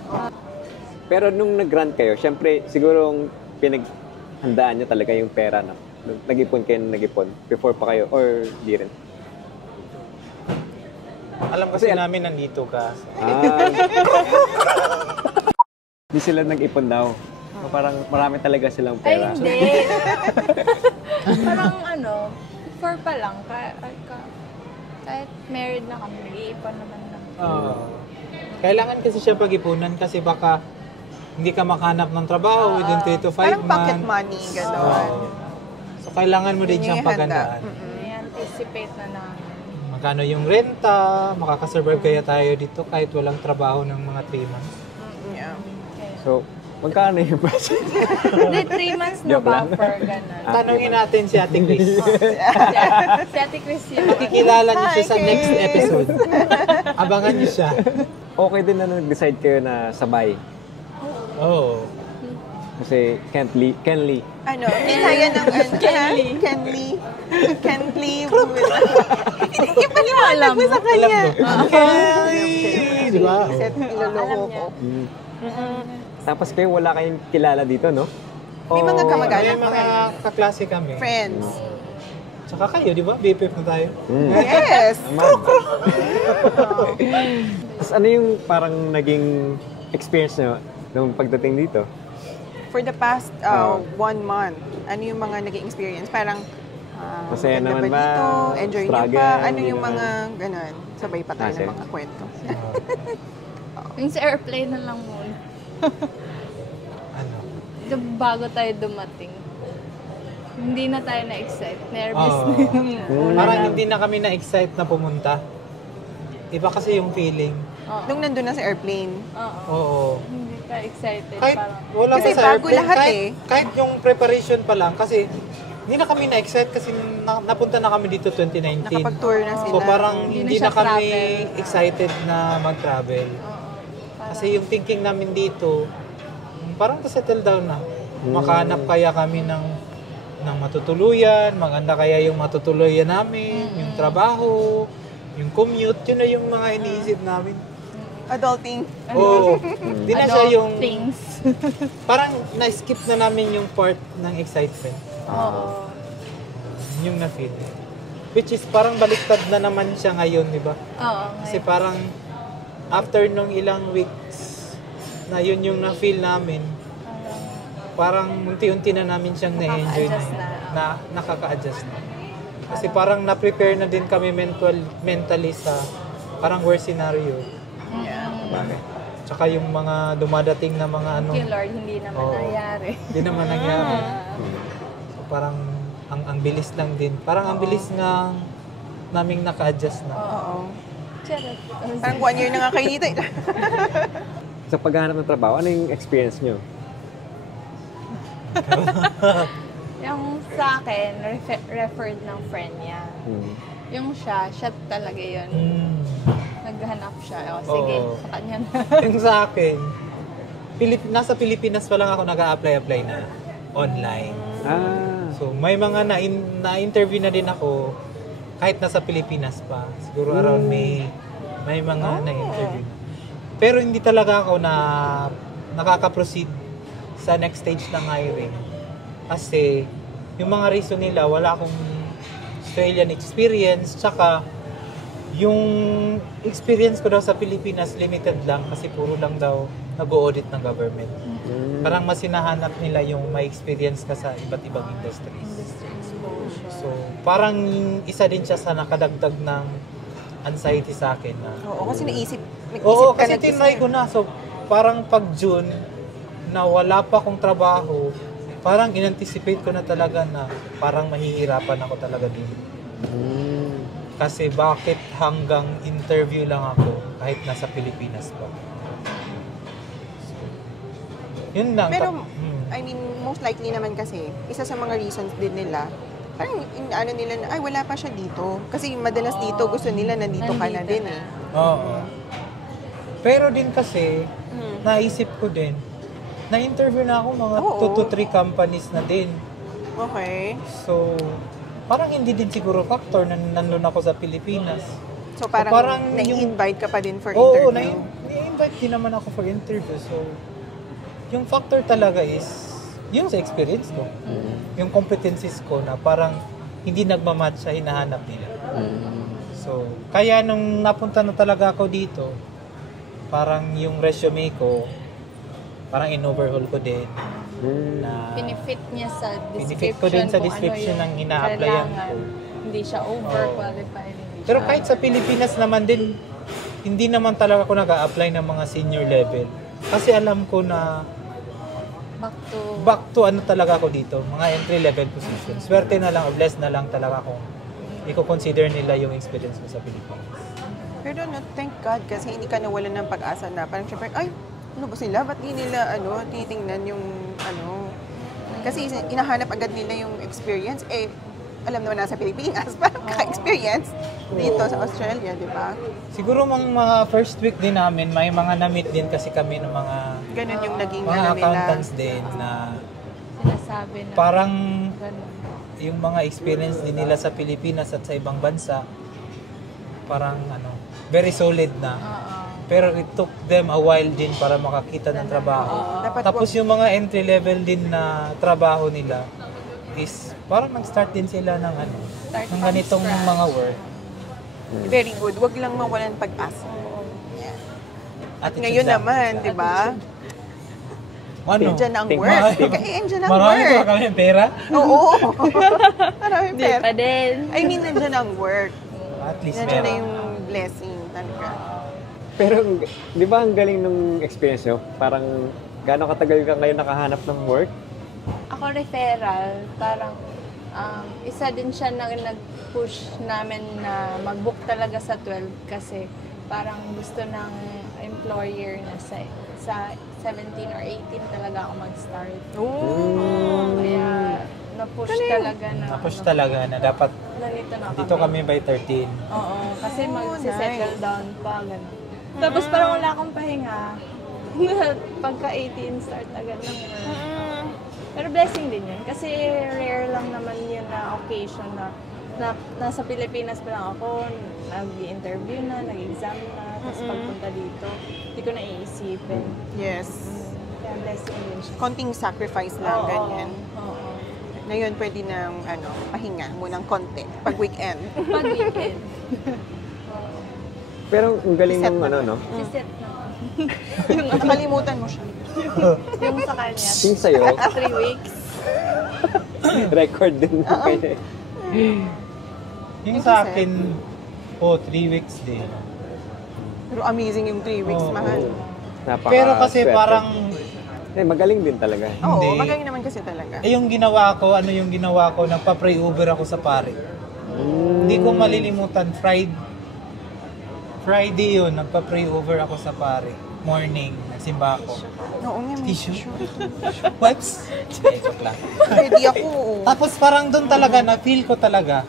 Pero nung nag-grant kayo, syempre siguro handaan nyo talaga yung pera na nag-ipon kayo na nag-ipon before pa kayo or di rin? Alam kasi namin nandito ka. So. Di sila nag-ipon daw. So, parang marami talaga silang Ay, pera. hindi. Parang before pa lang, kahit married na kami, nag-iipon naman lang. Kailangan kasi siya pag-ipunan kasi baka hindi ka makahanap ng trabaho within 3 to 5 Parang months. pocket money, gano'n. So, kailangan mo din Yun siyang yung handa. pagandaan. I-anticipate na namin. Magkano yung renta, makakasurvive kaya tayo dito kahit walang trabaho ng mga 3 months. Yeah. So, magkano yung budget? Hindi, 3 months na Joke lang. buffer, gano'n. Tanungin natin si Ate Chris. Si Ate Chris yun. Makikilala niyo siya sa next episode. Abangan niyo siya. Okay din na nag-decide kayo na sabay. Oo. Kasi Kenley. Ano, hindi kaya ng Kenley. Hindi pa liwanag mo sa Alam kanya. mo. Kelly! Di ba? Set, iloloko ko. Tapos kayo wala kayong kilala dito, no? May mga kamag-anak, May mga kaklase kami. Friends. Tsaka kayo, di ba? BFF na tayo. Yes! Tapos ano yung parang naging experience nyo nung pagdating dito? For the past 1 month, ano yung mga naging experience? Parang, Masaya maganda naman ba? dito? Enjoy niyo Struggle? pa? Ano Hindi yung naman. mga ganun? Sabay pa tayo Kasi- ng mga kwento. Yung sa airplane na lang muna. Ano? Bago tayo dumating. Hindi na tayo na-excite. Nervous Oo. na yung Parang hindi na kami na-excite na pumunta. Iba kasi yung feeling. Nung nandun na sa airplane, Oo. Oo. Hindi tayo excited. Kahit Parang, wala Kasi pa sa bago airplane, lahat kahit yung preparation pa lang, kasi hindi na kami na-excite kasi napunta na kami dito 2019. nakapag-tour na sila. So parang Hindi hindi na na siya kami travel. excited na mag-travel. parang, Kasi yung thinking namin dito, parang to settle down na. Makahanap kaya kami ng matutuluyan, maganda kaya yung matutuluyan namin, yung trabaho, yung commute, yun na yung mga iniisip namin. Adulting. Oo. Hindi na siya adult yung, things. parang na-skip na namin yung part ng excitement. Oo. Yung na-feel. Which is parang baliktad na naman siya ngayon, di ba? Oo. Kasi parang after nung ilang weeks na yun yung na-feel namin, parang unti-unti na namin siyang na-enjoy Nakaka-adjust na nakaka-adjust na. Kasi parang na-prepare na din kami mentally sa parang worst scenario. Bakit? Tsaka yung mga dumadating na mga ano, Thank you, Lord. Hindi naman Oo. nangyari. hindi naman nangyari. So parang ang bilis lang din. Parang ang bilis nga naming naka-adjust na. Oo. Charot. Parang 1 year na nga kayo dito. Sa paghahanap ng trabaho, ano yung experience nyo? Yung sa akin, referred ng friend niya. Hmm. Yung siya talaga yun. Naghanap siya. O, sige, Oo. sa kanya na. Yung sa akin, nasa Pilipinas pa lang ako nag-a-apply na online. So may mga na-interview na din ako kahit nasa Pilipinas pa. Siguro around may mga na-interview na. Pero hindi talaga ako na nakaka-proceed sa next stage ng hiring. Kasi yung mga reason nila, wala akong Australian experience, tsaka yung experience ko daw sa Pilipinas limited lang kasi puro lang daw nag-audit ng government. Parang mas hinahanap nila yung may experience ka sa iba't ibang industries. Industry exposure. So, parang isa din siya sa nakadagdag ng anxiety sa akin na. Oo, kasi nag-isip Oo, ka kasi tinry ko na. So, parang pag June, na wala pa akong trabaho, parang in-anticipate ko na talaga na parang mahihirapan ako talaga dito. Kasi bakit hanggang interview lang ako kahit nasa Pilipinas pa. So, yun lang. Pero, I mean, most likely naman kasi, isa sa mga reasons din nila, parang ano nila na, ay wala pa siya dito. Kasi madalas dito gusto nila nandito ka na Nandito din na. eh. Oo. Pero din kasi, naisip ko din, na-interview na ako mga Oo. 2 to 3 companies na din. Okay. So, parang hindi din siguro factor na nandun ako sa Pilipinas. So parang, parang nai-invite ka pa din for Oo, interview. na-invite din naman ako for interview. So, yung factor talaga is, yung sa experience ko. Yung competencies ko na parang hindi nagmamatch sa hinahanap nila. So, kaya nung napunta na talaga ako dito, parang yung resume ko, parang in-overhaul ko din. Na Pinifit niya sa pinifit description ko din sa kung description ano ng yung ina-applyan kailangan. ko. Hindi siya overqualified. hindi Pero siya- kahit sa Pilipinas naman din, hindi naman talaga ako nag-a-apply ng mga senior level. Kasi alam ko na back to ano talaga ako dito, mga entry level position. Swerte na lang o blessed na lang talaga kung i-consider nila yung experience ko sa Pilipinas. Pero no, thank God kasi hindi ka nawalan ng pag-asa na parang syempre, ay, ano ba sila? Ba't di nila, titingnan yung, kasi inahanap agad nila yung experience. Eh, alam naman nasa Pilipinas, parang ka-experience dito sa Australia, di ba? Siguro mga first week din namin, may mga na-meet din kasi kami ng mga Ganun yung naging mga nila. accountants din na sinasabi na parang ganun. yung mga experience din nila sa Pilipinas at sa ibang bansa, parang very solid na. Pero it took them a while din para makakita ng trabaho. Dapat Tapos yung mga entry level din na trabaho nila is parang nag-start din sila ng Start ng from ganitong scratch. mga work. very good. Wag lang mawalan pag-asa. At Attitude ngayon lang. naman, di ba? Ano? Diyan ang Think work. positive. Kaya andyan ang Marami work. pa kami pera. Oo. Marami Hindi pera. pa din. I mean, nandyan ang work. At least Nandyan na meron. yung blessing talaga. Pero, di ba ang galing ng experience nyo? Parang, gaano katagal ka ngayon nakahanap ng work? Ako referral, parang isa din siya na nag-push namin na mag-book talaga sa 12 kasi parang gusto ng employer na sa 17 or 18 talaga ako mag-start. Kaya na-push talaga na Tapos talaga na dapat ganito na kami. dito kami by 13. Oo, kasi mag-settle nice. down pa, gano'n. Tapos parang wala akong pahinga. Pagka 18, start agad ng work. Pero blessing din yun. Kasi rare lang naman yun na occasion na nasa Pilipinas pa lang ako, nag-interview na, nag-exam na, tapos pagpunta dito, hindi ko naiisipin. Yes. Kaya blessing din siya. Konting sacrifice lang, Oo, ganyan. Oo. Ngayon, pwede nang pahinga munang konti pag weekend. Pag weekend, Pero ang galing Set ng na. no? siset na. Nakalimutan mo siya. Yung sa kanya, Yung sa'yo, 3 weeks. record din. Yung sa akin, 3 weeks din. Pero amazing yung 3 weeks, Oo. mahal. Pero kasi Napaka-swerte. parang, magaling din talaga. Oo, Hindi. magaling naman kasi talaga. yung ginawa ko, nagpa-pray over ako sa pare. Hindi ko malilimutan, Friday yun, nagpa-pray over ako sa pare. Morning, nagsimba ako. Oo nga, may Tissue? Wipes? Joke lang. Ready ako. Tapos parang doon talaga, na-feel ko talaga.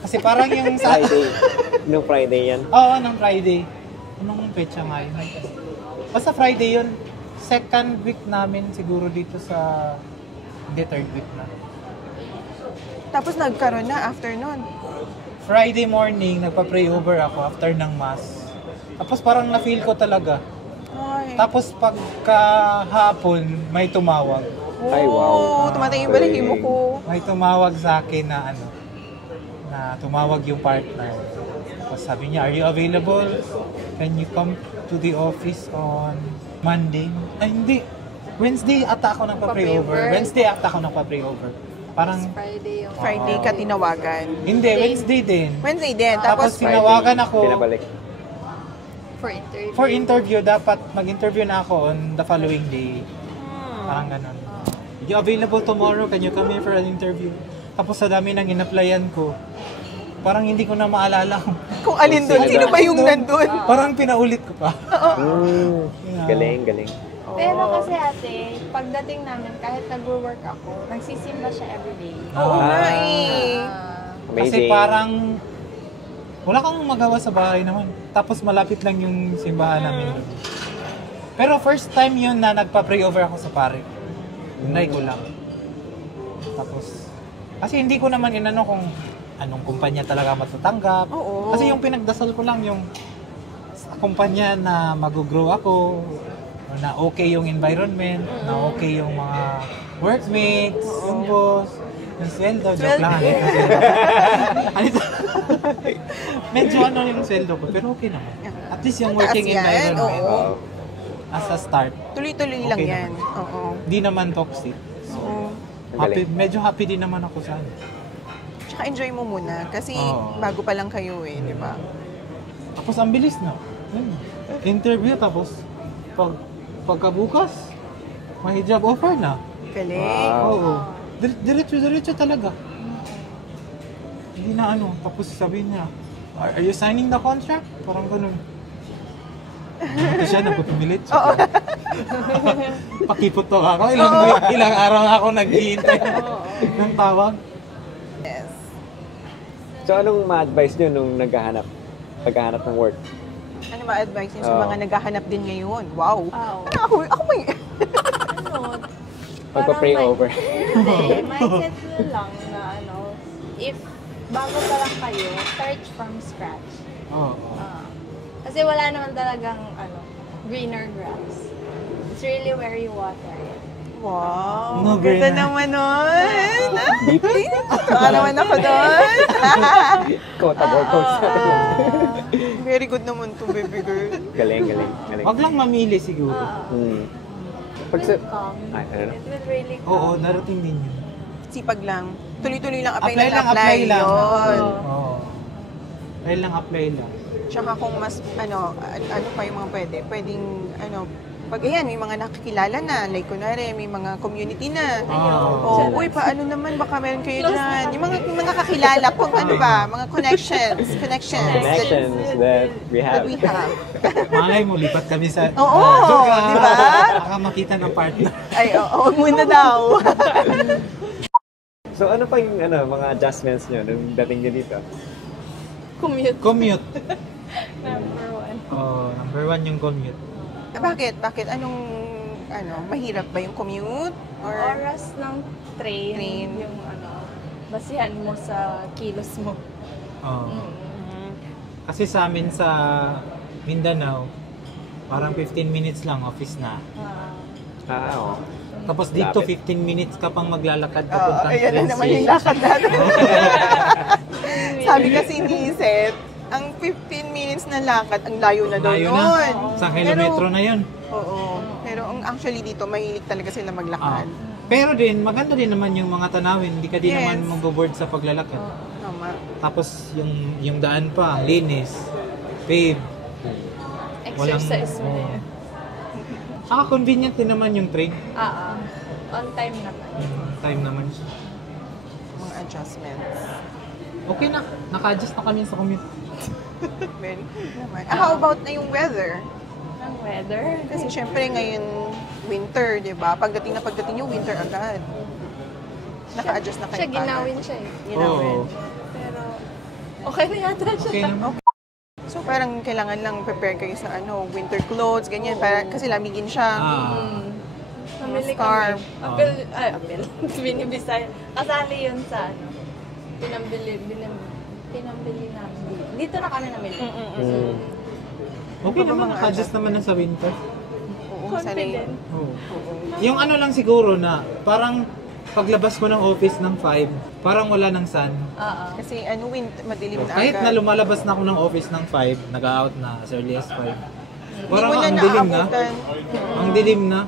Kasi parang yung sa... Friday. Nung Friday yan. Oo, ng Friday. Anong petsa nga yun? Basta Friday yun. Second week namin siguro dito sa... Hindi, third week na. Tapos nagkaroon na after nun. Friday morning, nagpa-pray over ako after ng mass. Tapos parang na-feel ko talaga. Ay. Tapos pagkahapon, may tumawag. Ay, wow. Tumatay yung balahibo ko. May tumawag sa akin na na tumawag yung partner. Tapos sabi niya, are you available? Can you come to the office on Monday? Ay, hindi. Wednesday ata ako nagpa-pray over. Wednesday ata ako nagpa-pray over. Parang, Friday yung Friday ka tinawagan. hindi, Wednesday din. Wednesday din. Tapos Tapos tinawagan ako Pinabalik. for interview. for interview. Dapat mag-interview na ako on the following day. Parang ganun. Are you available tomorrow? Can you come in for an interview? Tapos sa dami ng in-applyan ko, parang hindi ko na maalala kung alin doon, sino ba yung nandun? Parang pinaulit ko pa. Galing, galing. Pero kasi ate, pagdating namin, kahit nag-work ako, nagsisimba siya everyday. Oo nga Ah. eh. Kasi Amazing. parang wala kang magawa sa bahay naman. Tapos malapit lang yung simbahan namin. Pero first time yun na nagpa-pray over ako sa pare. Hinay ko lang. Tapos, kasi hindi ko naman inano kung anong kumpanya talaga matatanggap. Oo. Kasi yung pinagdasal ko lang yung sa kumpanya na mag-grow ako, na okay yung environment, na okay yung mga workmates, yung boss, yung sweldo, joke lang. Medyo ano yung sweldo ko, pero okay naman. At least yung working Mataas yan, environment, oo. as a start, Tuloy-tuloy lang Okay yan. Oo. di naman toxic. Oo. Medyo happy din naman ako sa ano. Tsaka enjoy mo muna kasi Oo. bago pa lang kayo di ba? Tapos ang bilis na. Interview tapos pagkabukas, may job offer na. Galing. Oo. Diretso talaga. Hindi na ano, tapos sabihin niya, are you signing the contract? Parang ganun. Ito siya, naputumilit siya. Pakipot to ako. Ilang araw na ako naghihintay ng tawag. Yes. So, anong ma-advise nyo nung paghahanap ng work? Ano ma-advise niyo sa Oo. mga naghahanap din ngayon? Wow. Wow. Ako may... Ano, Magpa-pray parang over. Hindi, mindset na lang na ano, if bago pa lang kayo, start from scratch. Oo. Kasi wala naman talagang greener grass. It's really where you water it. Wow. No Ganda brainer. naman nun. Saka naman ako doon. Quotable quotes natin. Very good naman to, baby girl. Galing. Wag lang mamili siguro. Hmm. It will come. Ay, ano? It will really come. Oo, darating din yun. Sipag lang. Tuloy-tuloy lang. Apply lang, apply lang. Yun. Oo. Apply lang. Tsaka kung mas, ano pa yung mga pwedeng, pag ayan, may mga nakikilala na, like kunwari, may mga community na. Oo. Uy, paano naman, baka meron kayo dyan. Yung mga kakilala, kung ano ba, mga connections Connections that we that have. we have. Malay mo, lipat kami sa... Oo, Joke lang. di ba? Baka makita ng partner. Ay, huwag muna daw. So, ano pa yung mga adjustments nyo nung dating nyo dito? Commute. Number one. Number one yung commute. Bakit? Anong, mahirap ba yung commute? Or, Oras ng train. Yung basihan mo sa kilos mo. Oo. Mm. Kasi sa amin sa Mindanao, parang 15 minutes lang office na. Oo. Tapos dito Lapit. 15 minutes ka pang maglalakad papuntang ayan na naman yung station. lakad natin. Sabi kasi ni Seth, ang 15 minutes na lakad, ang layo na daw Layo yun. na. Isang kilometro na yun. Oo. Pero actually dito, mahilig talaga sila maglakad. Pero din, maganda din naman yung mga tanawin. Hindi ka din Yes. naman mag-board sa paglalakad. Tama. Tapos yung daan pa, linis, pave. Exercise mo na yun. Saka convenient din naman yung train. On time naman. Time naman siya. Mga adjustments. Okay na, naka-adjust na kami sa commute. Very good naman. How about na yung weather? Ang weather. Kasi syempre ngayon, winter, di ba? Pagdating nyo, winter agad. Naka-adjust na kayo. Siya, ginawin siya eh. Ginawin. Pero, okay na yata siya. Okay naman. So parang kailangan lang prepare kayo sa winter clothes, ganyan. Para, kasi lamigin siya. Namili Scarf. kami. Apel. Binibisay. Kasali yun sa pinambili namin. Dito na kami namili. Okay naman, naka-adjust naman na sa winter. Oo, sanay. Confident. Yung ano lang siguro na, parang paglabas ko ng office ng 5, parang wala ng sun. Kasi madilim na Kahit na agad. lumalabas na ako ng office ng 5, nag-out na as early as 5. Hindi Parang mo na ang dilim na. naabutan. Ang dilim na.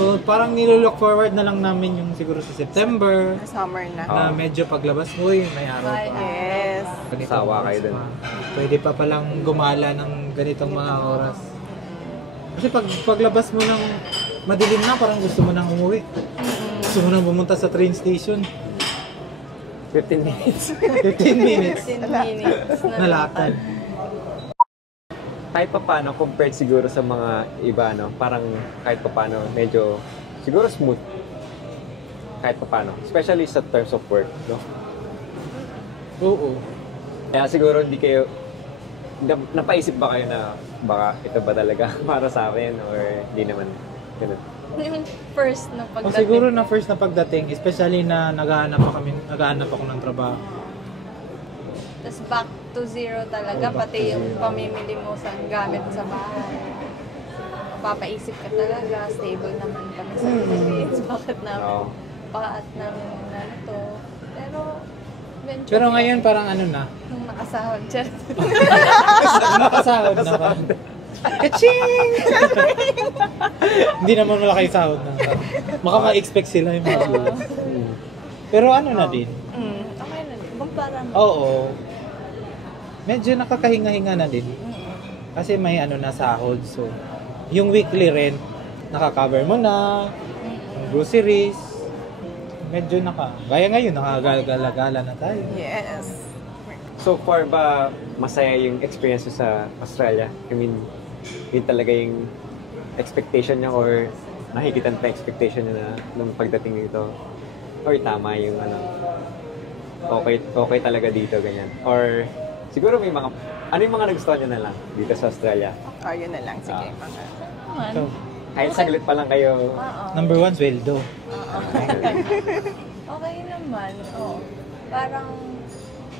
So parang nilook forward na lang namin yung siguro sa September, Summer na. na medyo paglabas mo may araw pa. Yes. Ganitong Sawa oras kayo dun. pa. Pwede pa palang gumala ng ganitong mga oras. Kasi paglabas mo ng madilim na, parang gusto mo nang umuwi. Gusto mo nang pumunta sa train station. 15 minutes. 15 minutes 15 minutes na lakad. Kahit pa paano, compared siguro sa mga iba, parang kahit pa paano, medyo siguro smooth. Kahit pa paano. Especially sa terms of work, no? Oo. Kaya siguro hindi kayo, napaisip ba kayo na baka ito ba talaga para sa akin or hindi naman ganun? Yung first na O pagdating. siguro na first na pagdating, especially na naghahanap ako ng trabaho. Tapos back to zero talaga, pati yung pamimili mo sa gamit sa bahay. mapapaisip ka talaga, stable naman kami sa Philippines, bakit namin, Oo. pakat namin na ito. Pero, eventually, Pero ngayon parang ano na, nung nakasahod siya. nakasahod na parang, kaching! Hindi naman malaki yung sahod na. Baka ma-expect sila yung mga viewers. Pero ano na din, Okay na din. Kumpara mo. oo, medyo nakakahinga-hinga na din. Kasi may ano na sahod, so yung weekly rent, nakaka-cover mo na, yung groceries, medyo gaya ngayon, nakagala-gala na tayo. Yes. So far ba masaya yung experience mo sa Australia? I mean, yun talaga yung expectation niya or nakikita pa expectation niya na nung pagdating dito? Or tama yung ano, okay talaga dito, ganyan? Or siguro may ano yung mga nagustuhan niyo na lang dito sa Australia? Oh, yun na lang. Sige. Naman. So, Kahit saglit pa lang kayo, Oo. number one, sweldo. Okay naman. Oo. Parang,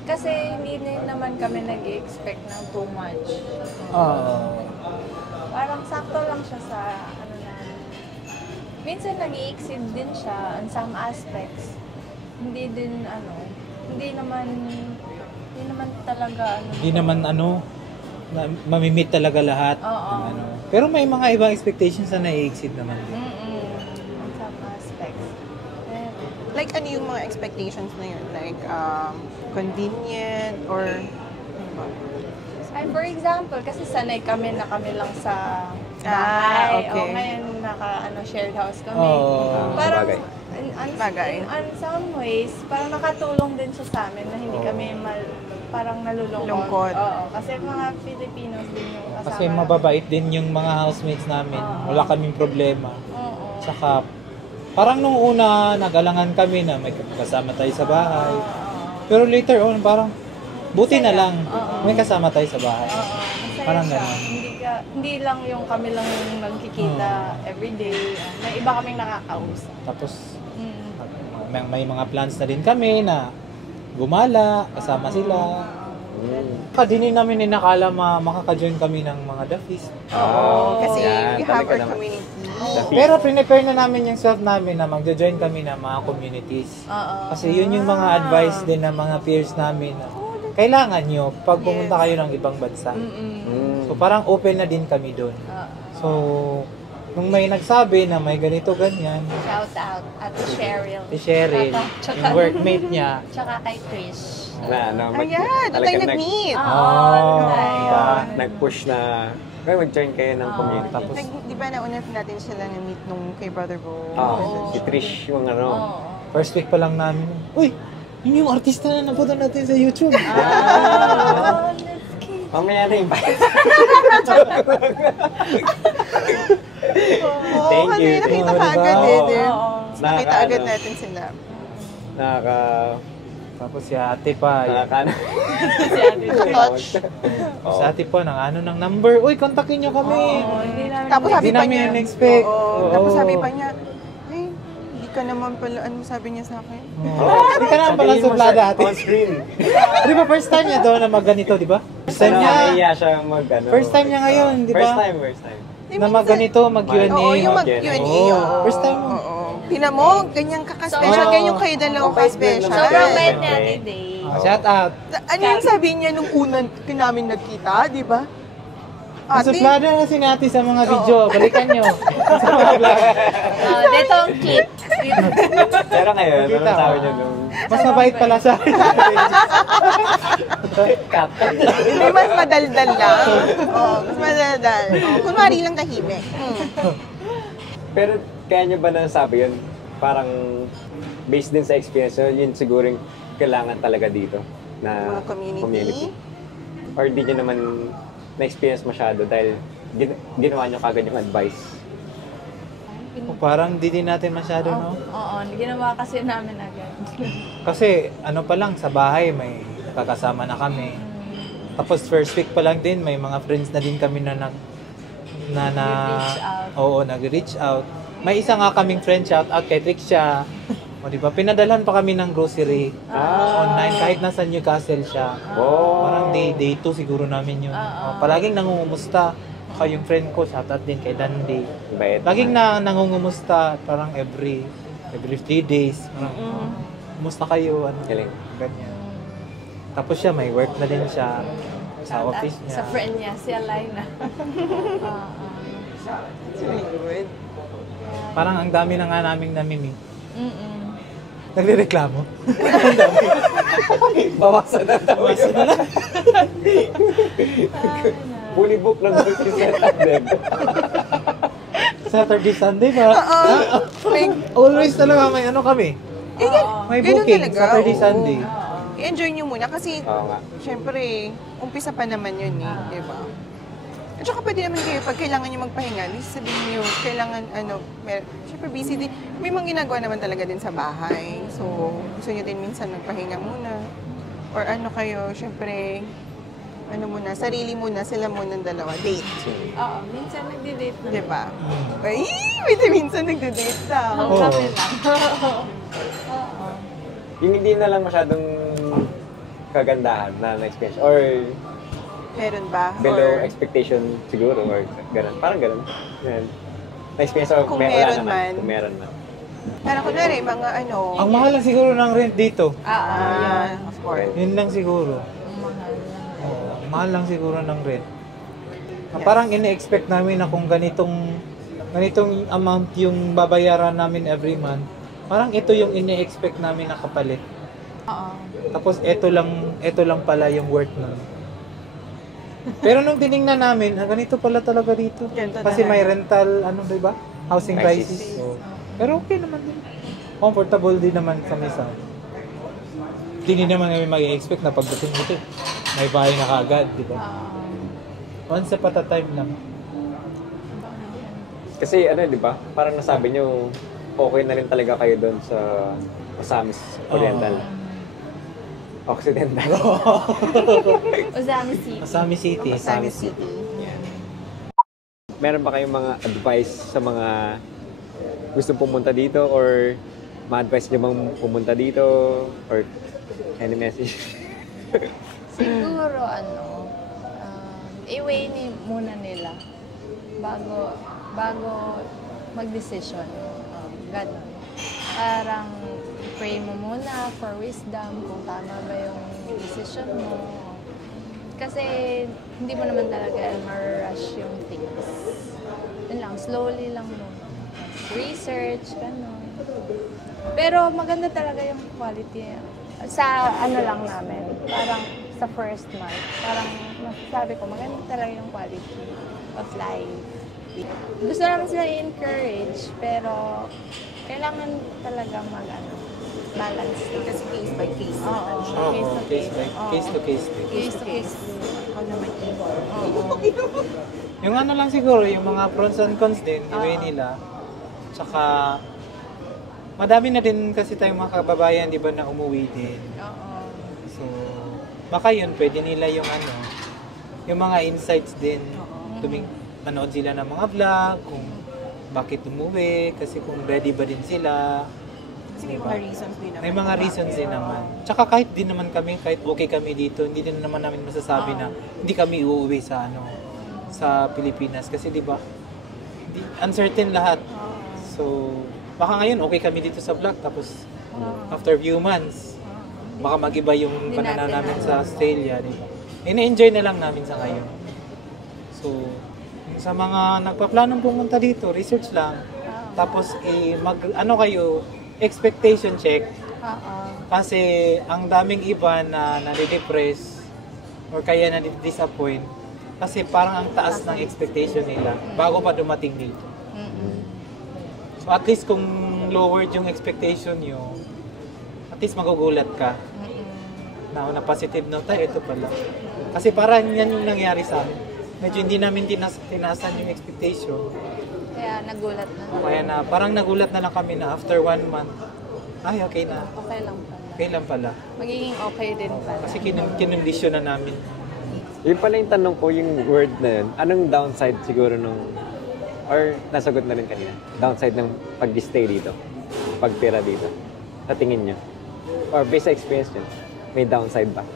kasi hindi din naman kami nag-expect ng too much. Parang sakto lang siya sa ano na. Minsan nag-i-exceed din siya on some aspects. Hindi din hindi naman talaga Hindi naman mamimit talaga lahat. Oo. ng ano. Pero may mga ibang expectations na nai-exceed naman. On some aspects. Eh, Like, ano yung mga expectations na yun? Like, convenient or ano ba? Ay, for example, kasi sanay kami na kami lang sa bahay. okay. O ngayon shared house kami. Oo. Parang, Sabagay. Bagay. in some ways, parang nakatulong din siya sa amin na hindi kami parang nalulungkot. Lungkot. Oo, kasi mga Filipinos din yung kasama. Kasi mababait din yung mga housemates namin. Wala kaming problema. Oo. Saka, parang nung una, nag-alangan kami na may kasama tayo sa bahay. Pero later on, parang, buti na lang, may kasama tayo sa bahay. Oo, masaya Parang siya. ganun. Hindi lang yung kami lang yung nagkikita everyday. May iba kaming nakakausap. Tapos, may mga plans na din kami na gumala, kasama sila. Hindi namin inakala makaka-join kami ng mga Duffies. Oo. Kasi yan, we have talaga our naman. community. Pero prepare na namin yung self namin na mag-join kami ng mga communities. Oo. Kasi yun yung mga advice din ng mga peers namin. Na kailangan nyo pag pumunta kayo ng ibang bansa. So parang open na din kami doon. So, nung may nagsabi na may ganito, ganyan, Shout out at Cheryl. si Cheryl, Tsaka- yung workmate niya, Tsaka kay Trish. Ayan, doon tayo nag-meet. diba? Nag-push na, mag-join kayo ng community. Tapos, Di ba nauna natin sila na-meet nung kay Brother Bo? Si Trish yung ano. Oo. first week pa lang namin, uy, yun yung artista na napunta natin sa YouTube. Oh, let's keep. Mamaya na yung bike. Oo, Thank kasi you. nakita Oo, ka diba? agad eh. Oo. Nakita agad natin sila. Tapos si ate pa, Nakaka... Touch. si ate pa, ng number, uy, kontakin nyo kami. Oo, hindi namin Tapos sabi Hindi pa namin niya, in-expect. Oo. Oo. Tapos sabi pa niya, ay, hindi ka naman pala, ano sabi niya sa akin? Hindi ka naman pala suplada ate. On screen. Di ba first time niya to na magganito, di ba? First time niya. Nahiya siya mag-ano. First time niya ngayon, di ba? First time. Na magganito, mag-Q&A. Oo, yung mag-Q&A. mag-Q&A. Oo. oo. First time mo. Oo. Tina mo, ganyan ka-special. Oo. Ganyan kayo dalawang ka-special. Sobrang bait Okay. ni Ate Day. Shout out. Ano yung sabi niya nung unang namin nagkita, di ba? Ate, Suplada na si ate sa mga video. Balikan nyo. Sa mga vlog. Dito ang clip. Pero ngayon, Nakita anong sabi ko. niyo nung... Mas mabait pala sa akin. Cut. hindi mas madaldal lang. Oo, mas madaldal. Kunwari lang tahimik. Pero kaya niyo ba nasabi yun? Parang based din sa experience nyo, yun siguro yung kailangan talaga dito na Mga community. Or di nyo naman na-experience masyado dahil ginawa nyo kagad yung advice? Parang di din natin masyado, no? Oo, ginawa kasi namin agad. Kasi ano pa lang, sa bahay may nakakasama na kami. Tapos first week pa lang din, may mga friends na din kami na Nag-reach out. Oo, nag-reach out. May isa nga kaming friend, shout out kay Trixia. O di ba, pinadalhan pa kami ng grocery online kahit nasa Newcastle siya. Oh. Parang day 2 siguro namin yun. Oo. Palaging nangungumusta. Saka yung friend ko, shoutout din kay Dandy. Bait. Laging nangungumusta, parang every 3 days. Parang, kumusta kayo? Ano, Galing. ganyan. Tapos siya, may work na din siya sa office niya. Sa friend niya, si Alina. It's really good. Parang ang dami na nga naming namimi. Nagre-reklamo. Bawasan na daw. Bawasan na lang. Fully book lang daw si Saturday. Saturday, Sunday ba? Always talaga may ano kami. May Ganun booking, talaga, Saturday, oo. Sunday. I-enjoy nyo muna kasi, Oo nga. syempre, umpisa pa naman yun di ba? At saka pwede naman kayo, pag kailangan nyo magpahinga, at least sabihin nyo, kailangan, syempre busy din. May mga ginagawa naman talaga din sa bahay. So, gusto nyo din minsan magpahinga muna. Or ano kayo, syempre, sarili muna, sila muna ng dalawa, date. Oo, minsan nagdi-date na. Di ba? Ay, pwede minsan nagda-date daw. Oo. Kami lang. Yung hindi na lang masyadong kagandahan na experience or Meron ba? below Or expectation siguro or ganun. Parang ganun. Yan. Na-experience or Kung wala meron naman. man. Kung meron man. parang kunwari, mga Ang mahal lang siguro ng rent dito. of course. Yun lang siguro. Mahal lang. Oo, mahal lang siguro ng rent. Parang ine-expect namin na kung ganitong amount yung babayaran namin every month, parang ito yung ine-expect namin na kapalit. Oo. Tapos ito lang pala yung worth nun. Pero nung tiningnan namin, ganito pala talaga dito. Ganito Kasi talaga. may rental, diba? Housing crisis. Crisis. So, pero okay naman din. Comfortable din naman kami sa. Hindi naman kami mag-expect na pagdating dito, may bahay na kaagad, diba? Once upon a time lang. Kasi di ba? Parang nasabi nyo, okay na rin talaga kayo doon sa Osamis Oriental. Occidental. Ozami City. Masami City. Sami City. Meron ba kayong mga advice sa mga gusto pumunta dito or ma-advise nyo bang pumunta dito or any message? Siguro, i-weigh muna nila bago mag-decision. Ganun. Parang pray mo muna for wisdom kung tama ba yung decision mo. Kasi hindi mo naman talaga ma-rush yung things. Yun lang, slowly lang muna. Research, gano'n. Pero maganda talaga yung quality. Sa lang namin, parang sa first month, parang masasabi ko, maganda talaga yung quality of life. Gusto naman sila i-encourage, pero kailangan talaga balance. Kasi case by case. Oo, Oo, case to case. case to case. Case to case. Ako naman Yung lang siguro, yung mga pros and cons din, i-weigh nila. Tsaka, madami na din kasi tayong mga kababayan, di ba, na umuwi din. Oo. So, baka yun, pwede nila yung yung mga insights din. Manood sila ng mga vlog, kung bakit umuwi, kasi kung ready ba din sila. Kasi may mga reasons din naman. May mga reasons din naman. Tsaka kahit din naman kami, kahit okay kami dito, hindi din naman namin masasabi na hindi kami uuwi sa sa Pilipinas. Kasi di ba, uncertain lahat. So, baka ngayon okay kami dito sa vlog, tapos after few months, baka mag-iba yung Hindi pananaw natin namin alam. sa Australia. Di ba? Ina-enjoy na lang namin sa ngayon. So, sa mga nagpaplanong pumunta dito, research lang. Tapos, kayo, expectation check. Oo. Kasi ang daming iba na nade-depress or kaya na-disappoint kasi parang ang taas ng expectation nila bago pa dumating dito. So at least kung lowered yung expectation nyo, at least magugulat ka na positive note, ito pala. Kasi parang yan yung nangyari sa amin. Medyo hindi namin tinaasan yung expectation. Kaya nagulat na. Kaya parang nagulat na lang kami na after 1 month, ay okay na. Okay lang pala. Okay lang pala. Magiging okay din pala. Kasi kinondisyon na namin. Yun pala yung tanong ko, yung word na yun. Anong downside siguro or nasagot na rin kanina, downside ng pag-stay dito, pagtira dito, sa tingin nyo? Or based sa experience nyo, may downside ba?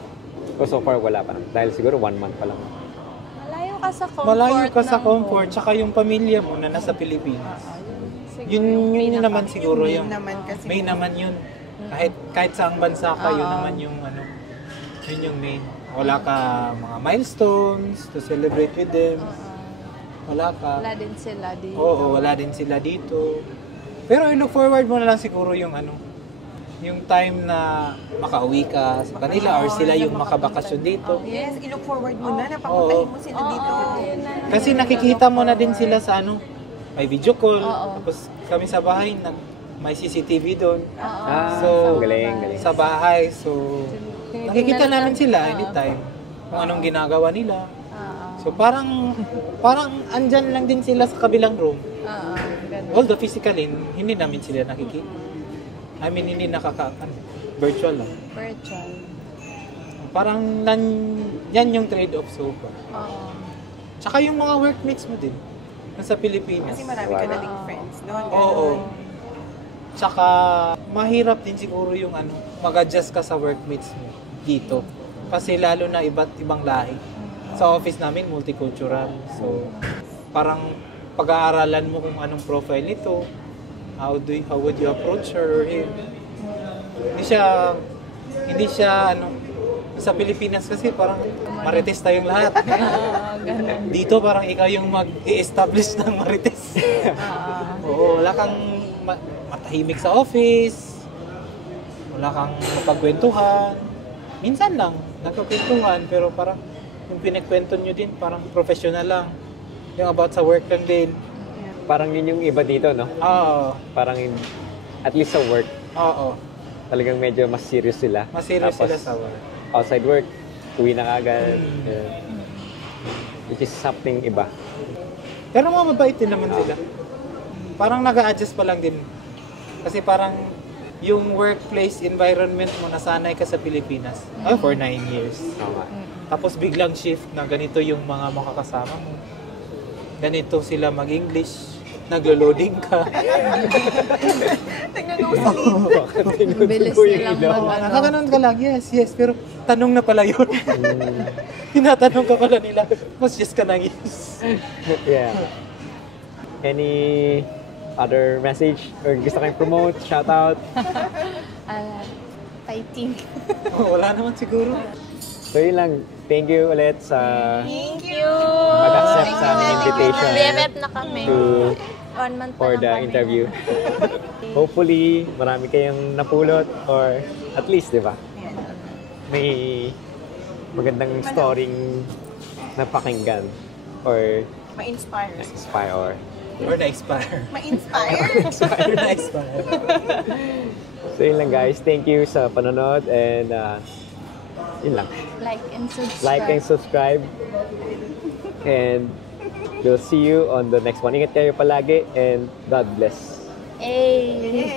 O so far wala pa lang, dahil siguro 1 month pa lang. Malayo ka sa comfort malayo ka sa ng comfort, home. tsaka yung pamilya mo na nasa Pilipinas. Siguro Yun pinaka- naman siguro Main yung naman kasi. main naman yun. Kahit saang bansa ka, yun Oo. naman yung ano, yun yung main. Wala ka mga milestones to celebrate with them. Wala ka. Wala din sila dito. Oo, wala din sila dito. Pero i-look forward mo na lang siguro yung ano, yung time na makauwi ka sa kanila or sila yung makabakasyon dito. Yes, i-look forward mo na, napapuntahin mo sila dito. Yun na. Kasi nakikita mo na din sila sa ano, may video call. Oo. Tapos kami sa bahay, may CCTV doon. Oo. So, galing. Sa bahay. So, nakikita namin sila Oo. anytime. Kung anong ginagawa nila. Oo. So, parang andyan lang din sila sa kabilang room. Oo. Ganun. Although physically, hindi namin sila nakikita. I mean, hindi virtual lang. Virtual. Parang yan yung trade-off so far. Oo. Tsaka yung mga workmates mo din. Nasa Pilipinas. Kasi marami ka na ding friends doon. Oo. Tsaka mahirap din siguro yung ano, mag-adjust ka sa workmates mo dito. Kasi lalo na iba't ibang lahi. Sa office namin, multicultural. So, parang pag-aaralan mo kung anong profile nito, how would you approach her or him. Hindi siya ano, sa Pilipinas kasi parang marites tayong lahat. Ganun. Dito parang ikaw yung mag-i-establish ng marites. Oo, wala kang matahimik sa office. Wala kang mapagkwentuhan. Minsan lang, nagkakwentuhan, pero parang yung pinagkwento nyo din, parang professional lang. Yung about sa work lang din. Parang yun yung iba dito, no? Oo. Parang at least sa work, Oo. talagang medyo mas serious sila. Mas serious Tapos, sila sa work. outside work, uwi na kagad. Yeah. Which is something iba. Pero mga mabait din naman sila. Parang nag-a-adjust pa lang din. Kasi parang yung workplace environment mo, nasanay ka sa Pilipinas for 9 years. Tama. Tapos biglang shift na ganito yung mga makakasama mo. Ganito sila mag-English. Naglo-loading ka. Bilis nilang Oo, mag-ano. nakaganon ka lang, yes. Pero tanong na pala yun. Tinatanong ka pala nila. Mas yes ka nang yes. Yeah. Any other message or gusto kayong promote, shout out? Fighting. Wala naman siguro. So yun lang. Thank you ulit sa Thank you! Mag-accept sa aming invitation BFF na kami. to 1 month pa for lang the kami. interview. Hopefully, marami kayong napulot or at least, di ba? May magandang storyng napakinggan or Ma-inspire. inspire or Or na-expire. Ma-inspire. Or na-expire. so yun lang guys. Thank you sa panonood and yun lang. Like and subscribe. Like and subscribe. And we'll see you on the next one. Ingat kayo palagi and God bless. Hey!